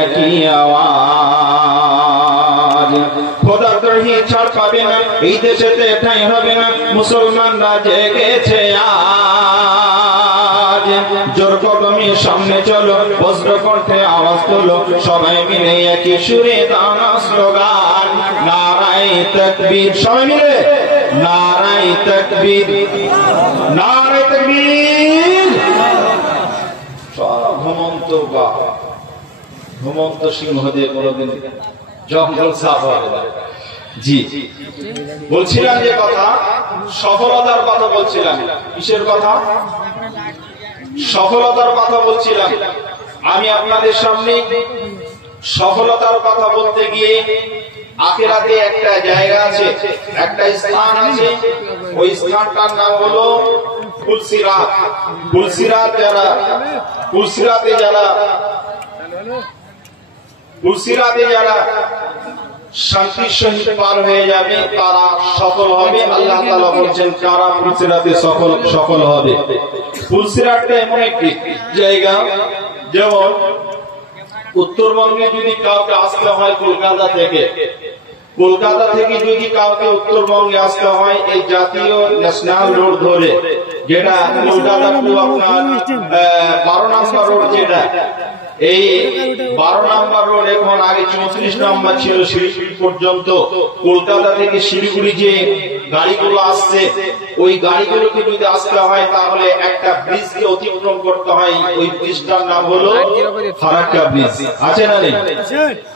একই আওয়াজ, খোদাদ্রোহী ছাড় পাবে না, এই দেশেতে ঠাঁই হবে না, মুসলমানরা জেগেছে আজ। জোর কদমে সামনে চলো, বজ্র কণ্ঠে আওয়াজ তোলো, সবাই মিলে একই সুরে দানা স্লোগান, নারায়ে তাকবীর। সবাই মিলে নারায়ে তাকবীর, নারায়ে তাকবীর। সব ঘুমন্ত বা ঘুমন্ত সিংহদের কোনদিন জঙ্গল সাফ হবে না। জি বলছিলাম যে কথা, সফলতার কথা বলছিলাম। কিসের কথা? সফলতার কথা বলছিলাম। আমি আপনাদের সামনে সফলতার কথা বলতে গিয়ে আখিরাতে একটা জায়গা আছে, একটা স্থান আছে, ওই স্থানটার নাম হলো পুলসিরাত। পুলসিরাত যারা পুলসিরাতে যারা শান্তির সহিত পার হয়ে যাবে তারা সফল হবে। আল্লাহ তাআলা বলছেন কারা পুলসিরাতে সফল হবে। পুলসিরাতটা এমন একটি জায়গা, যেমন উত্তরবঙ্গে যদি কাউকে আসতে হয় কলকাতা থেকে যদি কাউকে উত্তরবঙ্গে আসতে হয়, এই জাতীয় ন্যাশনাল রোড ধরে, যেটা কলকাতা টু আপনার 12 নম্বর রোড, যেটা এই 12 নম্বর রোড এখন আগে 34 নম্বর ছিল, শিলিগুড়ি পর্যন্ত। কলকাতা থেকে শিলিগুড়ি যে গাড়িগুলো আসছে, ওই গাড়িগুলোকে যদি আসতে হয় তাহলে একটা ব্রিজকে অতিক্রম করতে হয়। ওই ব্রিজটার নাম হলো ফারাক্কা ব্রিজ। আছে না নেই?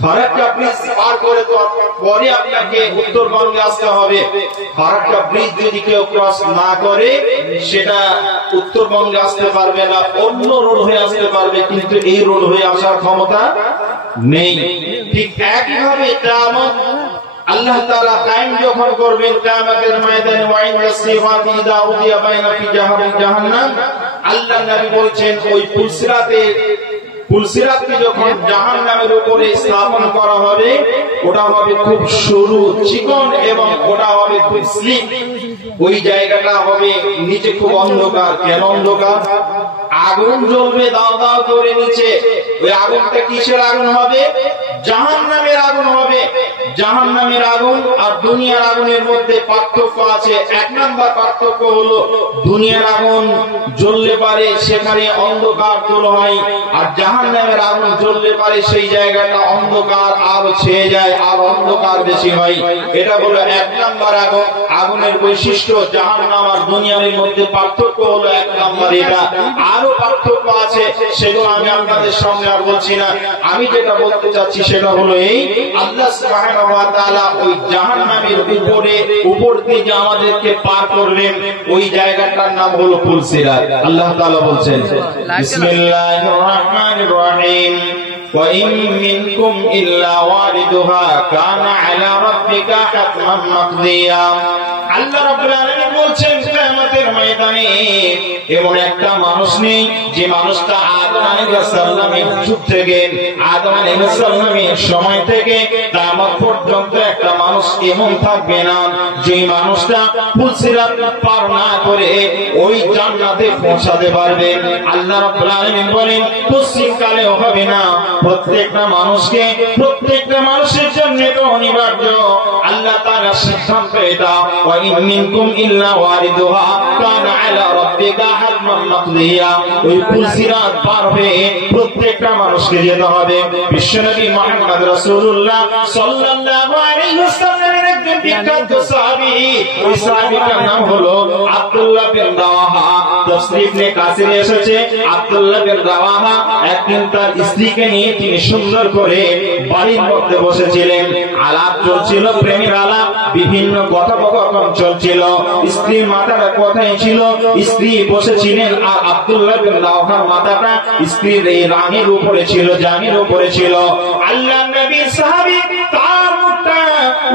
ফারাক্কা ব্রিজ পার করে তো পরে আপনাকে উত্তরবঙ্গে আসতে হবে। ফারাক্কা ব্রিজ যদি কেউ ক্রস না করে, সেটা উত্তরবঙ্গে আসতে পারবে না, অন্য রোড হয়ে আসতে পারবে, কিন্তু এই রোড হয়ে আসার ক্ষমতা নেই। ঠিক একইভাবে কিয়ামত আল্লাহ তাআলা কায়েম যখন করবেন, কিয়ামতের ময়দানে ওয়াইন সিফাতি ইদা উদিয়া বাইনা ফি জাহান্নাম, আল্লাহ নবী বলছেন ওই পুলসিরাতকে যখন জাহান্নামের উপরে স্থাপন করা হবে, ওটা হবে খুব সরু চিকন এবং ওটা হবে খুব স্লিপ। ওই জায়গাটা হবে নিচে খুব অন্ধকার। কেন অন্ধকার? আগুন জ্বলবে দাও দাও করে নিচে। ওই আগুনটা কিসের আগুন হবে? জাহান্নামের আগুন হবে। জাহান্নামের আগুন আর দুনিয়ার আগুনের মধ্যে পার্থক্য আছে। এক নাম্বার পার্থক্য হলো, দুনিয়ার আগুন জ্বললে পারে সেখানে অন্ধকার দূর হয়, আর জাহান্নামের আগুন জ্বললে পারে সেই জায়গাটা অন্ধকার আরো ছেয়ে যায়, আর অন্ধকার বেশি হয়। এটা হলো এক নাম্বার আগুন। আগুনের বৈশিষ্ট্য জাহান্নাম আর দুনিয়ার মধ্যে পার্থক্য হলো এক নাম্বার এটা। আরো পার্থক্য আছে, সেগুলো আমি আপনাদের সামনে আর বলছি না। আমি যেটা বলতে চাচ্ছি সেটা হলো এই, আল্লাহ সুবহানাহু ওয়া তাআলা ওই জাহান্নামের উপর দিয়ে যে আমাদেরকে পার করবেন, ওই জায়গাটার নাম হলো পুলসিরাত। আল্লাহ তাআলা বলছেন বিসমিল্লাহির রহমানির রহিম, ওয়া ইন মিনকুম ইল্লা ওয়ারিদুহা কানা আলা রাব্বিকা হাতমান মাকদিয়া। আল্লাহ রাব্বুল আলামিন বলছেন কিয়ামতের ময়দানে এমন একটা মানুষ নেই যে মানুষটা আদম আলাইহিস সালামের যুগ থেকে, আদম আলাইহিস সালামের সময় থেকে কিয়ামত পর্যন্ত একটা মানুষ এমন থাকবে না যে মানুষটা পুলসিরাত পার না করে ওই জান্নাতে পৌঁছাতে পারবে। আল্লাহ রাব্বুল আলামিন বলেন পশ্চিমকালেও হবে না। প্রত্যেকটা মানুষের জন্য এটা অনিবার্য। আল্লাহ তাআলা সিদ্ধান্ত এটা, ওয়া ইন মিনকুম ইল্লা ওয়ারিদুহা কানা আলা রাব্বিকা হাতমান মাকদিয়া। ওই পুলসিরাত পার হয়ে প্রত্যেকটা মানুষকে যেতে হবে। বিশ্বনবী মুহাম্মদ রাসূলুল্লাহ সাল্লাল্লাহু আলাইহি ওয়াসাল্লামের একজন বিখ্যাত সাহাবী, ওই সাহাবীর নাম হলো আব্দুল্লাহ বিন রাওয়াহা। তাফসীর ইবনে কাসিরে এসেছে, আব্দুল্লাহ বিন রাওয়াহা একদিন তার স্ত্রীকে নিয়ে তিনি সুন্দর করে বাড়ির মধ্যে বসেছিলেন। আলাপ চলছিল, প্রেমের আলাপ, বিভিন্ন কথোপকথন চলছিল। স্ত্রীর মাথাটা কোথায় ছিল? স্ত্রী বসেছিলেন, আর আব্দুল্লাহ বিন রাওয়াহার মাথাটা স্ত্রীর এই রানীর উপরে ছিল, জানির উপরে ছিল। আল্লাহর নবী সাহাবী তার মুখটা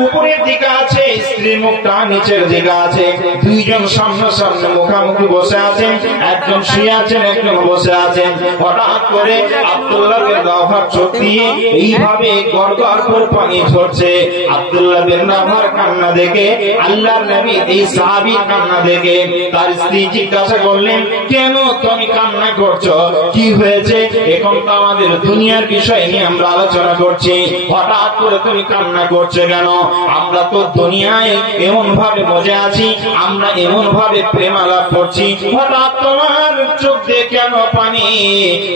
উপরের দিকে আছে, স্ত্রীর মুখটা নিচের দিকে আছে। দুইজন সামনাসামনি মুখামুখি বসে আছেন, একজন শুয়ে আছেন, একজন বসে আছেন। হঠাৎ করে আব্দুল্লাহ বিন রাওহার চোখ দিয়ে এইভাবে গড়গড় করে পানি ঝরছে। আব্দুল্লাহ বিন রাওহার কান্না দেখে, আল্লাহর নবী এই সাহাবীর কান্না দেখে তার স্ত্রী জিজ্ঞাসা করলেন, কেন তুমি কান্না করছো, কি হয়েছে? এখন তো আমাদের দুনিয়ার বিষয় নিয়ে আমরা আলোচনা করছি, হঠাৎ করে তুমি কান্না করছো কেন? আমরা তো দুনিয়ায় এমন ভাবে মজা আছি, আমরা এমন ভাবে প্রেম আলাপ করছি, হঠাৎ তোমার চোখ দিয়ে কেন পানি?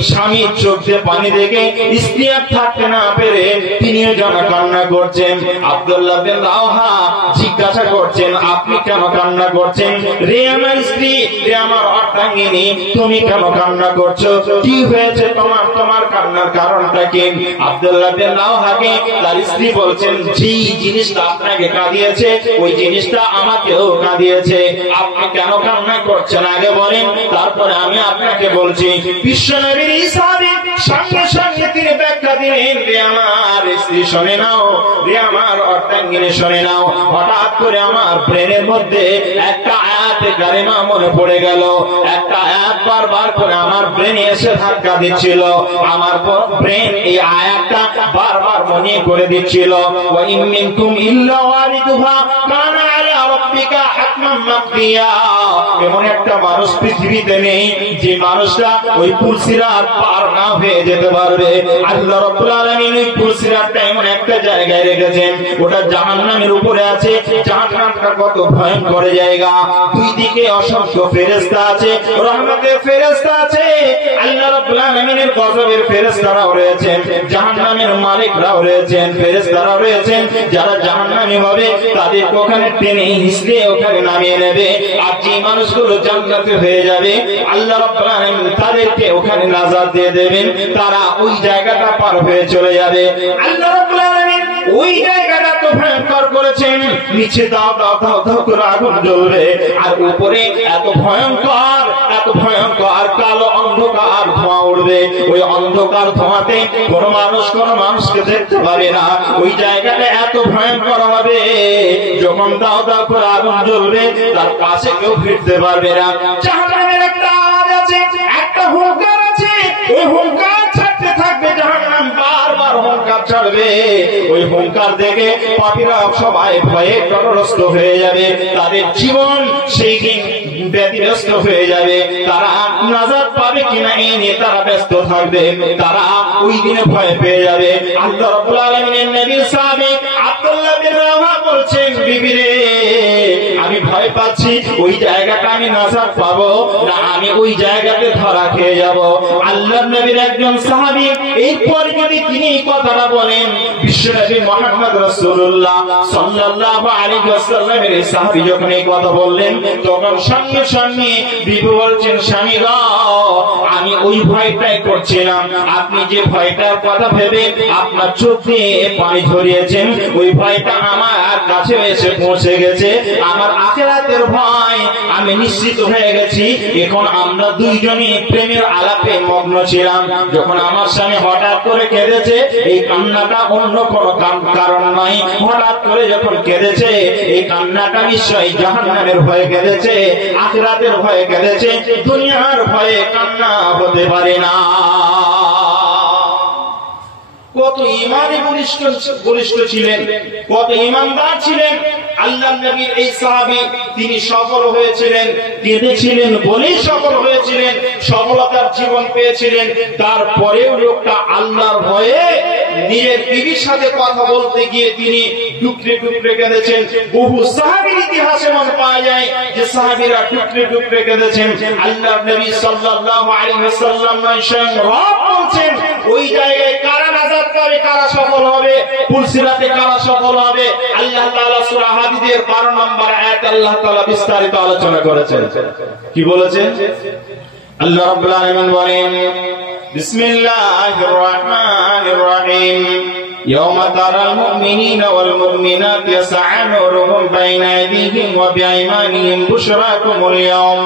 স্বামীর চোখ দিয়ে পানি দেখে স্ত্রী আর থাকতে না পেরে তিনিও যেন কান্না করছেন। আব্দুল্লাহ বিন রাওহা জিজ্ঞাসা করছেন, আপনি কেন কান্না করছেন? রে আমার স্ত্রী, রে আমার অর্ধাঙ্গিনী, তুমি কেন কান্না করছো? কি হয়েছে তোমার? তোমার কান্নার কারণটা কি? আব্দুল্লাহ বিন রাওহাকে তার স্ত্রী বলছেন, যে জিনিসটা আপনাকে কাঁদিয়েছে ওই জিনিসটা আমাকেও কাঁদিয়েছে। আপনি কেন কান্না করছেন আগে বলেন, তারপরে আমি আপনাকে বলছি। বিশ্বনবীর সাহাবী সঙ্গে সঙ্গে তিনি ব্যাখ্যা দিলেন, রে আমার স্ত্রী শুনে নাও, রে আমার অর্ধাঙ্গিনী শুনে নাও। হঠাৎ করে আমার ব্রেনের মধ্যে একটা আয়াতে কারিমা মনে পড়ে গেল। একটা আয়াত বারবার করে আমার ব্রেনে এসে ধাক্কা দিচ্ছিল। আমার ব্রেন এই আয়াতটা বারবার মনে করে দিচ্ছিল, ওয়া ইন মিনকুম ইল্লা ওয়ারিদুহা কানা আলা রাব্বিকা হাতমান মাকদিয়া। এমন একটা মানুষ পৃথিবীতে নেই যে মানুষটা ওই পুলসিরাত পার না হয়ে যেতে পারবে। আল্লাহ রাব্বুল আলামিন ওই পুলসিরাতটা এমন একটা জায়গায় রেখেছেন, ওটা জাহান্নামের উপরে আছে। জাহান্নামটা কত ভয়ঙ্কর জায়গা, দুই দিকে অসংখ্য ফেরেশতা আছে, রহমতের ফেরেশতা আছে, আল্লাহ রাব্বুল আলামিনের গজবের ফেরেশতারাও রয়েছেন, জাহান্নামের মালিকরাও রয়েছেন, ফেরেশতারাও রয়েছেন। যারা জাহান্নামী হবে তাদের ওখানে টেনে হিঁচড়ে ওখানে নামিয়ে নেবে। আর যে মানুষগুলো জান্নাতে হয়ে যাবে আল্লাহ রাব্বুল আলামিন তাদেরকে ওখানে নাজাত দিয়ে দেবেন, তারা ওই জায়গাটা পার হয়ে চলে যাবে। আল্লাহ রাব্বুল আলামিন ওই জায়গাটা তো ভয়ঙ্কর করেছেন, নিচে দাও দাও দাও দাও করে আগুন জ্বলবে, আর উপরে এত ভয়ঙ্কর কালো অন্ধকার ধোঁয়া উঠবে। ওই অন্ধকার ধোঁয়াতে কোন মানুষকে দেখতে পাবে না। ওই জায়গাটা এত ভয়ঙ্কর হবে, যখন দাও দাও করে আগুন জ্বলবে তার কাছে কেউ ফিরতে পারবে না। জাহান্নামের একটা আওয়াজ আছে, একটা হুঙ্কার আছে, ওই হুঙ্কার ছাড়তে থাকবে জাহান্নাম, বারবার হুঙ্কার ছাড়বে। ওই হুঙ্কার দেখে পাপীরা সবাই ভয়ে টনটস্ত হয়ে যাবে, তাদের জীবন সেই দিন ব্যতিব্যস্ত হয়ে যাবে। তারা নাজাত পাবে কিনা এই নিয়ে তারা ব্যস্ত থাকবে, তারা ওই দিনে ভয় পেয়ে যাবে। আল্লাহ রাব্বুল আলামিনের নবীর সাহাবী আব্দুল্লাহ বিন রাওহা বলছেন, বিবি রে, আমি ভয় পাচ্ছি ওই জায়গাটা আমি নাজাত পাবো না, আমি ওই জায়গাতে ধরা খেয়ে যাব। আল্লাহর নবীর একজন সাহাবী এরপর যদি তিনি কথাটা বলেন, বিশ্বনবী মুহাম্মদ রাসূলুল্লাহ সাল্লাল্লাহু আলাইহি ওয়াসাল্লামের সাহাবী যখন এই কথা বললেন, তখন সঙ্গে সঙ্গে বিবি বলছেন, স্বামী গো, আমি ওই ভয়টাই করছিলাম। আপনি যে ভয়টার কথা ভেবে আপনার চোখ দিয়ে পানি ঝরিয়েছেন, ওই ভয়টা আমার কাছে এসে পৌঁছে গেছে। আমার আখিরাতের ভয় আমি নিশ্চিত হয়ে গেছি। এখন আমরা দুইজনই প্রেমের আলাপে মগ্ন ছিলাম। যখন আমার স্বামী হঠাৎ করে কেঁদেছে, এই কান্নাটা অন্য কোনো কারণ নয়, হঠাৎ করে যখন কেঁদেছে এই কান্নাটা নিশ্চয়ই জাহান্নামের ভয়ে কেঁদেছে, আখিরাতের ভয়ে কেঁদেছে, দুনিয়ার ভয়ে কান্না হতে পারে না। কত ঈমানে বলিষ্ঠ ছিলেন, কত ঈমানদার ছিলেন আল্লাহর নবীর এই সাহাবী। তিনি সফল হয়েছিলেন, কেঁদেছিলেন বলেই সফল হয়েছিলেন, সফলতার জীবন পেয়েছিলেন। তারপরেও লোকটা আল্লাহর ভয়ে নিজের বিবির সাথে কথা বলতে গিয়ে তিনি টুকরে টুকরে কেঁদেছেন। বহু সাহাবীর ইতিহাসে মনে পাওয়া যায় যে সাহাবীরা টুকরে টুকরে কেঁদেছেন। আল্লাহর নবী সাল্লাল্লাহু আলাইহি ওয়াসাল্লাম স্বয়ং রব বলছেন, ওই জায়গায় কারা নাজাত পাবে, কারা সফল হবে, পুলসিরাতে কারা সফল হবে। আল্লাহ তাআলা সূরা হাদীদের 12 নম্বর আয়াতে আল্লাহ তাআলা বিস্তারিত আলোচনা করেছেন। কি বলেছেন? আল্লাহ রাব্বুল আলামিন বলেন, বিসমিল্লাহির রাহমানির রহিম, يوم ترى المؤمنين والمؤمنات يسعى نورهم بين أيديهم وبأيمانهم بشراكم اليوم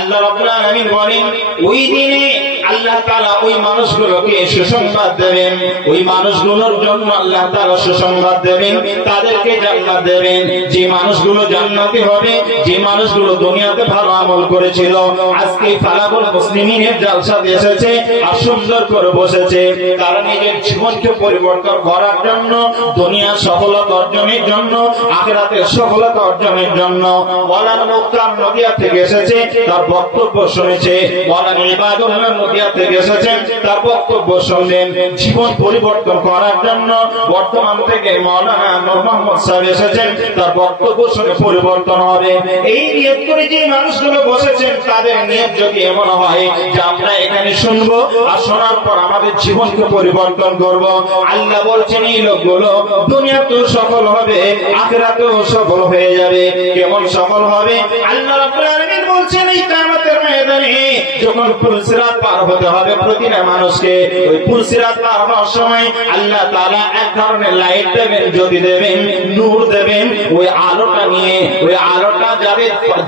আল্লাহ রাব্বুল আলামিন বলেন ওই দিনে আল্লাহ তাআলা ওই মানুষগুলোকে সুসংবাদ দেবেন, ওই মানুষগুলোর জন্য আল্লাহ তাআলা সুসংবাদ দেবেন, তাদেরকে জান্নাত দেবেন। যে মানুষগুলো জান্নাতি হবে, যে মানুষগুলো দুনিয়াতে ভালো আমল করেছিল, আজকে ফালাবুল মুসলিমিনের জালসাতে এসেছে আর সুন্দর করে বসেছে, তারা নিজের জীবনকে পরিবর্তন করার জন্য, দুনিয়ার সফলতা অর্জনের জন্য, আখিরাতের সফলতা অর্জনের জন্য মাওলানা মুক্তার নদিয়া থেকে এসেছে, তার বক্তব্য শুনেছে। মাওলানা ইবাদুল্লাহ নদিয়া থেকে এসেছেন, তার বক্তব্য শুনলেন। জীবন পরিবর্তন করার জন্য বর্তমান থেকে মাওলানা নূর মোহাম্মদ সাহেব এসেছেন, তার বক্তব্য শুনে পরিবর্তন হবে। এই নিয়ত করে যে মানুষগুলো বসেছেন, তাদের নিয়ত যদি এমন হয় যে আমরা এখানে শুনবো আর শোনার পর আমাদের জীবনকে পরিবর্তন করব, আল্লাহ বলছেন এই লোকগুলো দুনিয়াতেও সফল হবে, আখিরাতেও সফল হয়ে যাবে। কেমন সফল হবে? আল্লাহ রাব্বুল আলামিন বলছেন এই কিয়ামতের ময়দানে যখন পুলসিরাত পার হতে হবে প্রতিটা মানুষকে, ওই পুলসিরাত পার হওয়ার সময় আল্লাহ তাআলা এক ধরনের লাইট দেবেন, জ্যোতি দেবেন, নূর দেবেন। ওই আলোটা নিয়ে, ওই আলোটা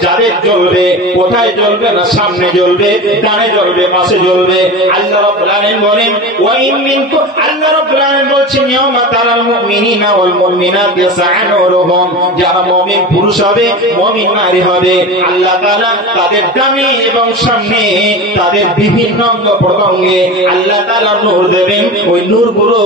যাদের জ্বলবে, কোথায় জ্বলবে না সামনে জ্বলবে, ডানে জ্বলবে, পাশে জ্বলবে। আল্লাহ রাব্বুল আলামিন বলেন ওয়া ইন মিনকুম, আল্লাহ রাব্বুল আলামিন বলছেন ইয়াউমা তারাল মুমিনিনা ওয়াল মুমিনাত ইয়াসআ নূরুহুম, যারা মুমিন পুরুষ হবে, মুমিন নারী হবে, আল্লাহ তাআলা তাদের ডানে এবং সামনে তাদের বিভিন্ন অঙ্গ প্রত্যঙ্গে আল্লাহ তাআলা নূর দেবেন। ওই নূরগুলো,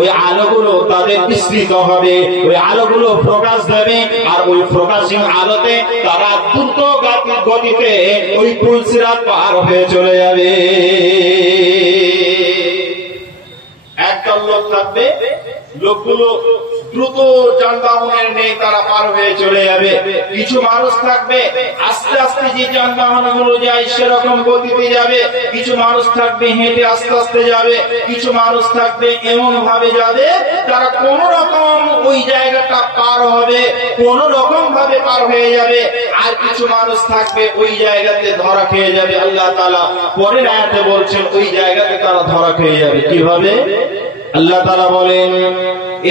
ওই আলোগুলো তাদের বিস্তৃত হবে, ওই আলোগুলো প্রকাশ দেবে, আর ওই প্রকাশিং আলোতে তারা দ্রুত গতিতে ওই পুলসিরাত পার হয়ে চলে যাবে। একদল লোক থাকবে, লোকগুলো দ্রুত যানবাহনের নেই, তারা পার হয়ে চলে যাবে। কিছু মানুষ থাকবে আস্তে আস্তে যে যানবাহন গুলো যায় সেরকম গতিতে যাবে। কিছু মানুষ থাকবে হেঁটে আস্তে আস্তে যাবে। কিছু মানুষ থাকবে এমন ভাবে যাবে তারা কোন রকম ওই জায়গাটা পার হবে, কোন রকম ভাবে পার হয়ে যাবে। আর কিছু মানুষ থাকবে ওই জায়গাতে ধরা খেয়ে যাবে। আল্লাহ তাআলা পরের আয়াতে বলছেন ওই জায়গাতে তারা ধরা খেয়ে যাবে। কিভাবে? আল্লাহ তাআলা বলেন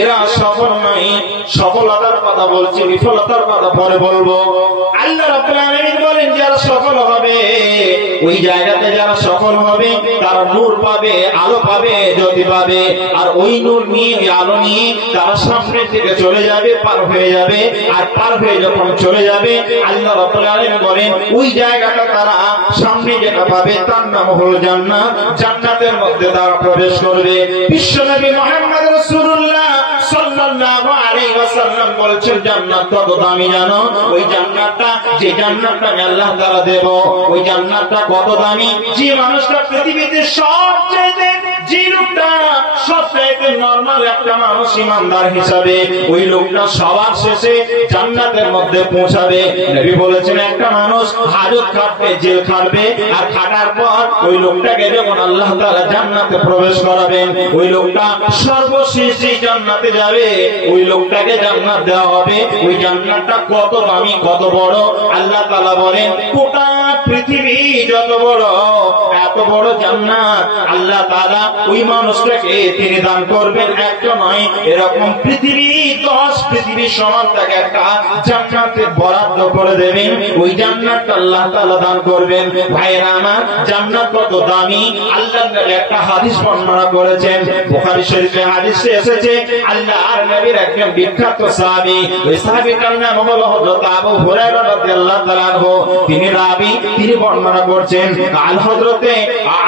এরা সফল নয়, সফলতার কথা বলছে, বিফলতার কথা পরে বলবো। আল্লাহ রাব্বুল আলামিন বলেন যারা সফল হবে, ওই জায়গাতে যারা সফল হবে তারা নূর পাবে, আলো পাবে, জ্যোতি পাবে। আর ওই নূর নিয়ে, আলো নিয়ে তারা সামনের দিকে চলে যাবে, পার হয়ে যাবে। আর পার হয়ে যখন চলে যাবে আল্লাহ রাব্বুল আলামিন বলেন ওই জায়গাটা তারা সামনে যেটা পাবে তার নাম হলো জান্নাত। জান্নাতের মধ্যে তারা প্রবেশ করবে। বিশ্বনবী মুহাম্মদ রাসূলুল্লাহ সাল্লাল্লাহু আলাইহি ওয়াসাল্লাম বলেছেন জান্নাত কত দামি জানো? ওই জান্নাতটা, যে জান্নাতটা আমি আল্লাহ তাআলা দেব, ওই জান্নাতটা কত দামি? যে মানুষটা পৃথিবীতে সবচেয়ে, যে লোকটা সবচেয়ে নরমাল একটা মানুষ ইমানদার হিসাবে, ওই লোকটা সবার শেষে জান্নাতের মধ্যে পৌঁছাবে। নবী বলেছেন একটা মানুষ হাজত খাটবে, জেল খাটবে, আর খাটার পর ওই লোকটাকে যখন আল্লাহ তাআলা জান্নাতে প্রবেশ করাবেন, ওই লোকটা সর্বশেষ যে জান্নাতে যাবে, ওই লোকটাকে জান্নাত দেওয়া হবে। ওই জান্নাতটা কত দামি, কত বড়! আল্লাহ তাআলা বলেন গোটা পৃথিবী যত বড়, এত বড় জান্নাত আল্লাহ তাআলা ওই মানুষটাকে তিনি দান করবেন। একটা নয়, এরকম পৃথিবী 10 পৃথিবী সমান তাকে একটা জান্নাতে বরাদ্দ করে দেবেন। ওই জান্নাতটা আল্লাহ তাআলা দান করবেন। ভাইরা আমার, জান্নাত কত দামি! আল্লাহ নবী একটা হাদিস বর্ণনা করেছেন, বুখারী শরীফে হাদিসে এসেছে। আল্লাহর নবীর একজন বিখ্যাত সাহাবী, ওই সাহাবীটার নাম হলো হযরত আবু হুরায়রা রাদিয়াল্লাহু তাআলা আনহু। তিনি রাবী, তিনি বর্ণনা করছেন আল হযরতে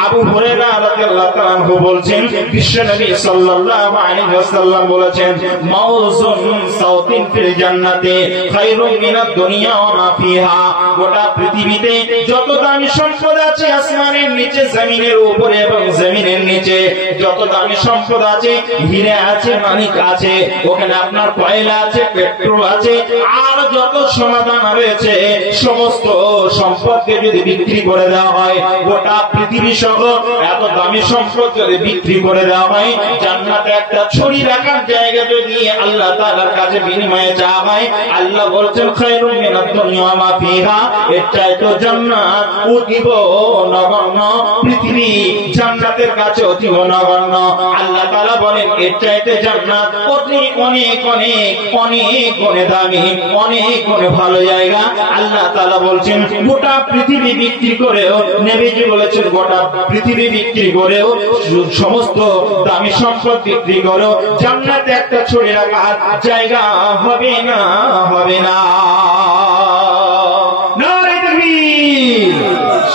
আবু হুরায়রা রাদিয়াল্লাহু তাআলা আনহু বলছেন বিশ্বনবী সাল্লাল্লাহু আলাইহি ওয়াসাল্লাম বলেছেন মাউজুন সাউতিন ফিল জান্নাতি খায়রুম মিনাদ দুনিয়া ওয়া মা ফিহা। গোটা পৃথিবীতে যত দামি সম্পদ আছে, আসমানের নিচে, জমিনের উপরে এবং জমিনের নিচে যত দামি সম্পদ আছে, হীরা আছে, মানিক আছে, ওখানে আপনার কয়লা আছে, পেট্রোল আছে, আর যত সমাধান রয়েছে সমস্ত সম্পদকে যদি বিক্রি করে দেওয়া হয়, গোটা পৃথিবী সহ এত দামি সম্পদ যদি বিক্রি করে দেওয়া হয়, জান্নাতে একটা ছড়ি রাখার জায়গা যদি আল্লাহ তাআলার কাছে বিনিময়ে চাওয়া হয়, আল্লাহ বলছেন খায়রুম মিনাদ দুনিয়া ওয়া মা ফিহা। এর চাইতে জান্নাত অতীব নগণ্য, পৃথিবী জান্নাতের কাছে অতীব নগণ্য। আল্লাহ তাআলা বলেন এর চাইতে জান্নাত অনেক অনেক অনেক অনেক গুণে দামি, অনেক গুণে ভালো জায়গা। আল্লাহ তাআলা বলছেন গোটা পৃথিবী বিক্রি করেও, নবীজি বলেছেন গোটা পৃথিবী বিক্রি করেও, সমস্ত দামি সম্পদ বিক্রি করেও জান্নাতে একটা ছড়ে রাখার জায়গা হবে না, হবে না।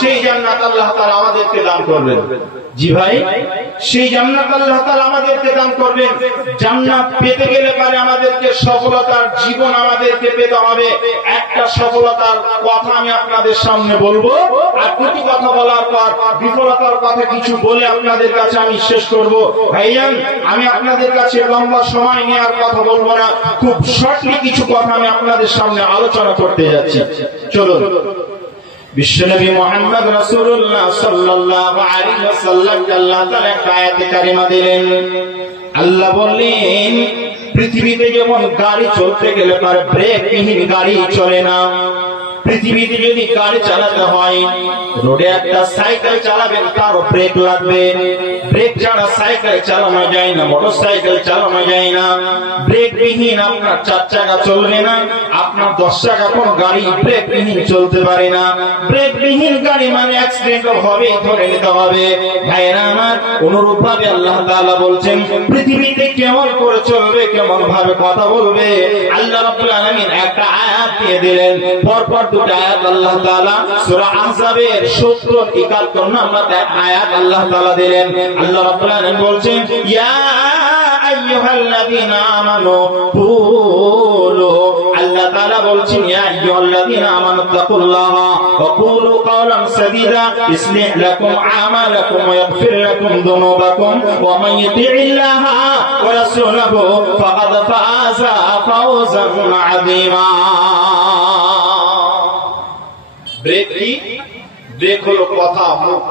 সেই জান্নাত আল্লাহ তাআলা আমাদেরকে দান করবেন। জি ভাই, সেই জান্নাত আল্লাহ তাআলা আমাদেরকে দান করবেন। জান্নাত পেতে গেলে পরে আমাদেরকে সফলতার জীবন আমাদেরকে পেতে হবে। একটা সফলতার কথা আমি আপনাদের সামনে বলবো, আর দুটি কথা বলার পর বিফলতার কথা কিছু বলে আপনাদের কাছে আমি শেষ করব। ভাইজান, আমি আপনাদের কাছে লম্বা সময় নিয়ে আর কথা বলবো না, খুব শর্টলি কিছু কথা আমি আপনাদের সামনে আলোচনা করতে যাচ্ছি। চলুন। বিশ্বনবী মুহাম্মদ রাসূলুল্লাহ সাল্লাল্লাহু আলাইহি ওয়াসাল্লাম আল্লাহ তাআলা একটা আয়াতে কারিমা দিলেন। আল্লাহ বললেন পৃথিবীতে যেমন গাড়ি চলতে গেলে তার ব্রেকবিহীন গাড়ি চলে না। পৃথিবীতে যদি গাড়ি চালাতে হয়, রোডে একটা সাইকেল চালাবেন তারও ব্রেক লাগবে। ব্রেক ছাড়া সাইকেল চালানো যায় না, মোটর সাইকেল চালানো যায় না। ব্রেক বিহীন আপনার 4 চাকা চলবে না, আপনার 10 চাকা কোন গাড়ি ব্রেক বিহীন চলতে পারে না। ব্রেক বিহীন গাড়ি মানে অ্যাক্সিডেন্ট হবে, ধরে নিতে হবে। ভাইরা আমার, অনুরূপ ভাবে আল্লাহ তাআলা বলছেন পৃথিবীতে কেমন করে চলবে, কেমন ভাবে কথা বলবে। আল্লাহ রাব্বুল আলামিন একটা আয়াত দিয়ে দিলেন, পরপর দুটো আয়াত আল্লাহ তাআলা সূরা আহজাবের 70-71 নম্বর আয়াত আল্লাহ তাআলা দিলেন। আল্লাহ রাব্বুল আলামিন বলছেন ইয়া আইয়ুহাল্লাযীনা আমানু কুলু, আল্লাহ তাআলা বলছেন ইয়া আইয়ুহাল্লাযীনা আমানু তাকুল্লাহা ওয়া কুলু কাওলান সাদীদা ইসলিহ লাকুম আমালাকুম ওয়া ইয়াগফির লাকুম যুনুবাকুম ওয়া মান ইউতি'িল্লাহা ওয়া রাসূলাহু ফাকাদ ফাযা ফাওজান আযীমা। ব্রেক কি? ব্রেক হলো কথা, মুখ।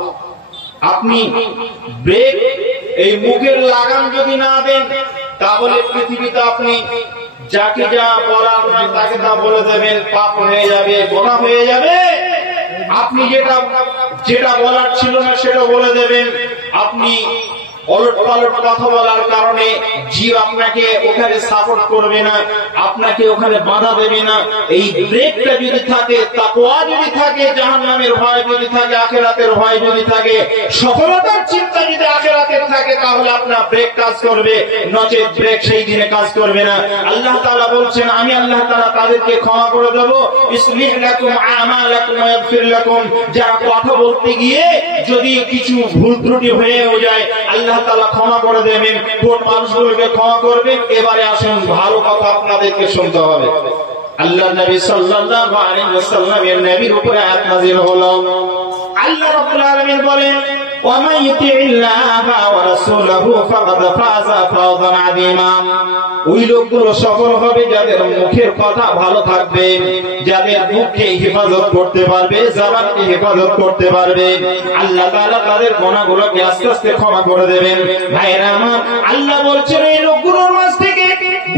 আপনি ব্রেক এই মুখের লাগাম যদি না দেন, তাহলে পৃথিবীতে আপনি যাকে যা বলার তাকে তা বলে দেবেন, পাপ হয়ে যাবে, গুনাহ হয়ে যাবে। আপনি যেটা বলার ছিল না সেটা বলে দেবেন। আপনি অলট পালট কথা বলার কারণে জীব আপনাকে ওখানে সাপোর্ট করবে না, আপনাকে ওখানে বাধা দেবে না। এই ব্রেকটা যদি থাকে, তাকওয়া যদি থাকে, জাহান্নামের ভয় যদি থাকে, আখিরাতের ভয় যদি থাকে, সফলতার চিন্তা যদি আখিরাতের থাকে, তাহলে আপনার ব্রেক কাজ করবে, নচেত ব্রেক সেই দিনে কাজ করবে না। আল্লাহ তাআলা বলছেন আমি আল্লাহ তাআলা তাদেরকে ক্ষমা করে দেব। ইসলিহ লাকুম আমালাকুম ওয়া ইয়াগফির লাকুম। যারা কথা বলতে গিয়ে যদি কিছু ভুল ত্রুটি হয়েও যায়, আল্লাহ তাআলা ক্ষমা করে দেবেন, কোন মানুষগুলোকে ক্ষমা করবেন। এবারে আসুন, ভালো কথা আপনাদেরকে শুনতে হবে। আল্লাহ নবী সাল্লাল্লাহু আলাইহি ওয়াসাল্লামের নবীর উপরে আয়াত নাযিল হলো। আল্লাহ রাব্বুল আলামিন বলেন ওয়া মান ইউতি'িল্লাহা ওয়া রাসূলাহু ফাকাদ ফাযা ফাওজান আযীমা। ওই লোকগুলো সফল হবে যাদের মুখের কথা ভালো থাকবে, যাদের মুখকে হেফাজত করতে পারবে, জবানকে হেফাজত করতে পারবে। আল্লাহ তাআলা তাদের গুনাহগুলোকে আস্তে আস্তে ক্ষমা করে দেবেন। ভাইরা আমার, আল্লাহ বলছেন এই লোকগুলোর মাঝ থেকে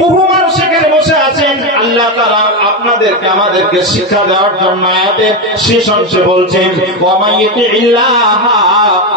বহু মানুষ এখানে বসে আছেন। আল্লাহ তাআলা আপনাদেরকে আমাদেরকে শিক্ষা দেওয়ার জন্য আয়াতের শেষ অংশে বলছেন ওয়া মান ইউতি'িল্লাহা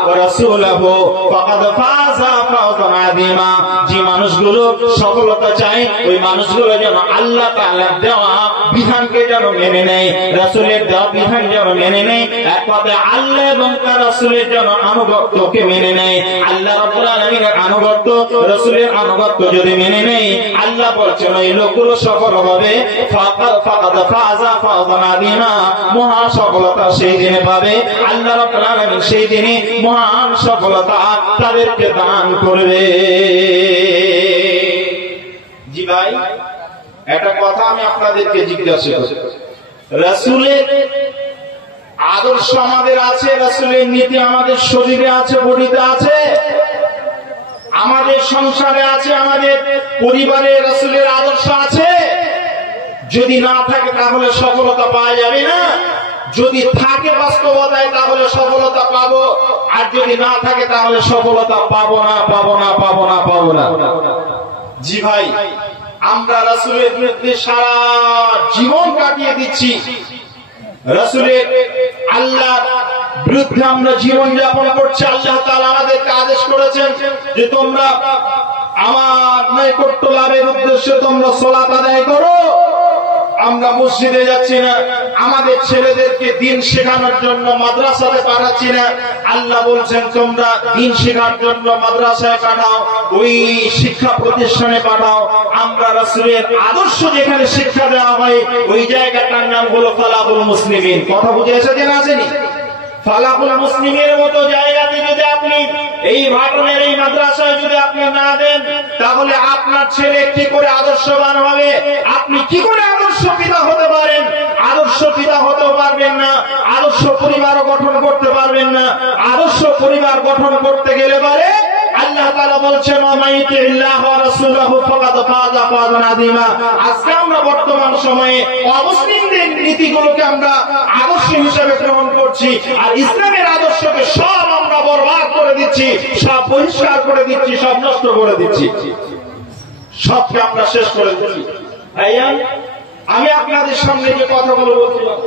ওয়া রাসূলাহু ফাকাদ ফাযা ফাওজান আযীমা। যে মানুষগুলো সফলতা চায়, ওই মানুষগুলো যেন আল্লাহ তাআলার দেওয়া বিধানকে যেন মেনে নেয়, রাসূলের দেওয়া বিধান যেন মেনে নেয়, এক কথায় আল্লাহ এবং তার রাসূলের যেন আনুগত্যকে মেনে নেয়। আল্লাহ রাব্বুল আলামিনের আনুগত্য, রাসূলের আনুগত্য যদি মেনে নেয়, আল্লাহ বলছেন এই লোকগুলো সফল হবে। ফাকাদ ফাযা ফাওজান আযীমা, মহা সফলতা সেই দিনে পাবে। আল্লাহ রাব্বুল আলামিন সেই দিনে মহান সফলতা তাদেরকে দান করবে। জি ভাই, একটা কথা আমি আপনাদেরকে জিজ্ঞাসা করি, রাসূলের আদর্শ আমাদের আছে, রাসূলের নীতি আমাদের শরীরে আছে, বডিতে আছে, আমাদের সংসারে আছে, আমাদের পরিবারে রাসূলের আদর্শ আছে। যদি না থাকে তাহলে সফলতা পাওয়া যাবে না। যদি থাকে বাস্তবতায় তাহলে সফলতা পাবো, আর যদি না থাকে তাহলে সফলতা পাবো না, পাবো না, পাবো না, পাবো না। জি ভাই, আমরা রাসূলের বিরুদ্ধে সারা জীবন কাটিয়ে দিচ্ছি। রাসূলের আল্লাহ বিরুদ্ধে আমরা জীবন যাপন করছি। আল্লাহ তাআলা আমাদেরকে আদেশ করেছেন যে তোমরা আমার নৈকট্য লাভের উদ্দেশ্যে তোমরা সালাত আদায় করো। আমরা মসজিদে যাচ্ছি না, আমাদের ছেলেদেরকে দিন শেখানোর জন্য মাদ্রাসাতে পাঠাচ্ছি না। আল্লাহ বলছেন তোমরা দিন শেখার জন্য মাদ্রাসায় পাঠাও, ওই শিক্ষা প্রতিষ্ঠানে পাঠাও। আমরা রাসূলের আদর্শ যেখানে শিক্ষা দেওয়া হয় ওই জায়গাটার নাম হলো ফালাকুল মুসলিমিন। কথা বুঝে এসেছে না আসেনি? ফালাকুল মুসলিমের মতো জায়গাতে যদি আপনি এই ভাটনের এই মাদ্রাসায় যদি আপনি না দেন, তাহলে আপনার ছেলে কি করে আদর্শবান হবে? আপনি কি করে আদর্শ পিতা হতে পারেন? আদর্শ পিতা হতেও পারবেন না, আদর্শ পরিবারও গঠন করতে পারবেন না। আদর্শ পরিবার গঠন করতে গেলে পারে আল্লাহ তাআলা বলছেন মাইতিল্লাহ ওয়া রাসূলুহু ফাকাদ ফাযা ফাওজান আযীমা। আজকে আমরা বর্তমান সময়ে অমুসলিমদের নীতিগুলোকে আমরা আদর্শ হিসেবে গ্রহণ করছি, আর ইসলামের আদর্শকে সব আমরা বরবাদ করে দিচ্ছি, সব বহিষ্কার করে দিচ্ছি, সব নষ্ট করে দিচ্ছি, সবকে আমরা শেষ করে দিচ্ছি। ভাইয়া, আমি আপনাদের সামনে যে কথাগুলো বলছিলাম,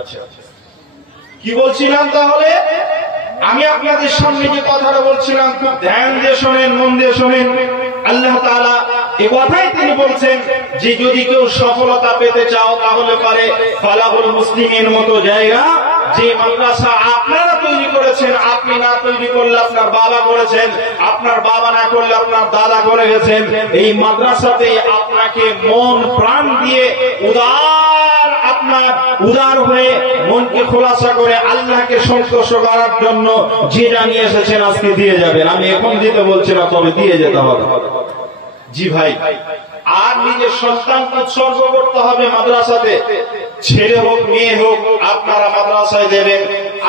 আচ্ছা কি বলছিলাম? তাহলে আমি আপনাদের সামনে যে কথাটা বলছিলাম খুব ধ্যান দিয়ে শোনেন, মন দিয়ে শোনেন। আল্লাহ তাআলা এই কথাই তিনি বলছেন যে যদি কেউ সফলতা পেতে চাও তাহলে পারে ফালাকুল মুসলিমের মতো জায়গা, যে মাদ্রাসা আপনারা তৈরি করেছেন, আপনি না তৈরি করলে আপনার বাবা করেছেন, আপনার বাবা না করলে আপনার দাদা করে গেছেন, এই মাদ্রাসাতে আপনাকে মন প্রাণ দিয়ে উদার হয়ে মনকে খোলাসা করে আল্লাহকে সন্তুষ্ট করার জন্য যে জানিয়ে এসেছেন আজকে দিয়ে যাবেন। আমি এখন দিতে বলছি না, তবে দিয়ে যেতে হবে। জি ভাই, আর নিজের সন্তানকে উৎসর্গ করতে হবে মাদ্রাসাতে, ছেলে হোক মেয়ে হোক আপনারা মাদ্রাসায় দেবেন।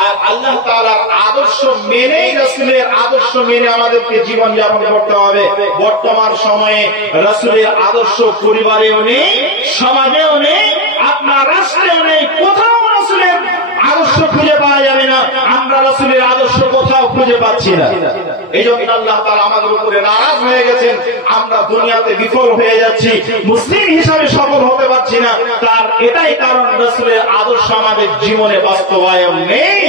আর আল্লাহ তাআলার আদর্শ মেনেই, রাসূলের আদর্শ মেনে আমাদেরকে জীবন যাপন করতে হবে। বর্তমান সময়ে রাসূলের আদর্শ পরিবারেও নেই, সমাজেও নেই, আপনার রাষ্ট্রেও নেই, কোথাও রাসূলের আদর্শ খুঁজে পাওয়া যাবে না। আমরা রাসূলের আদর্শ কোথাও খুঁজে পাচ্ছি না। এই জন্য আল্লাহ তাআলা আমাদের উপরে নারাজ হয়ে গেছেন। আমরা দুনিয়াতে বিফল হয়ে যাচ্ছি, মুসলিম হিসাবে সফল হতে পারছি না। তার এটাই কারণ, রাসূলের আদর্শ আমাদের জীবনে বাস্তবায়ন নেই।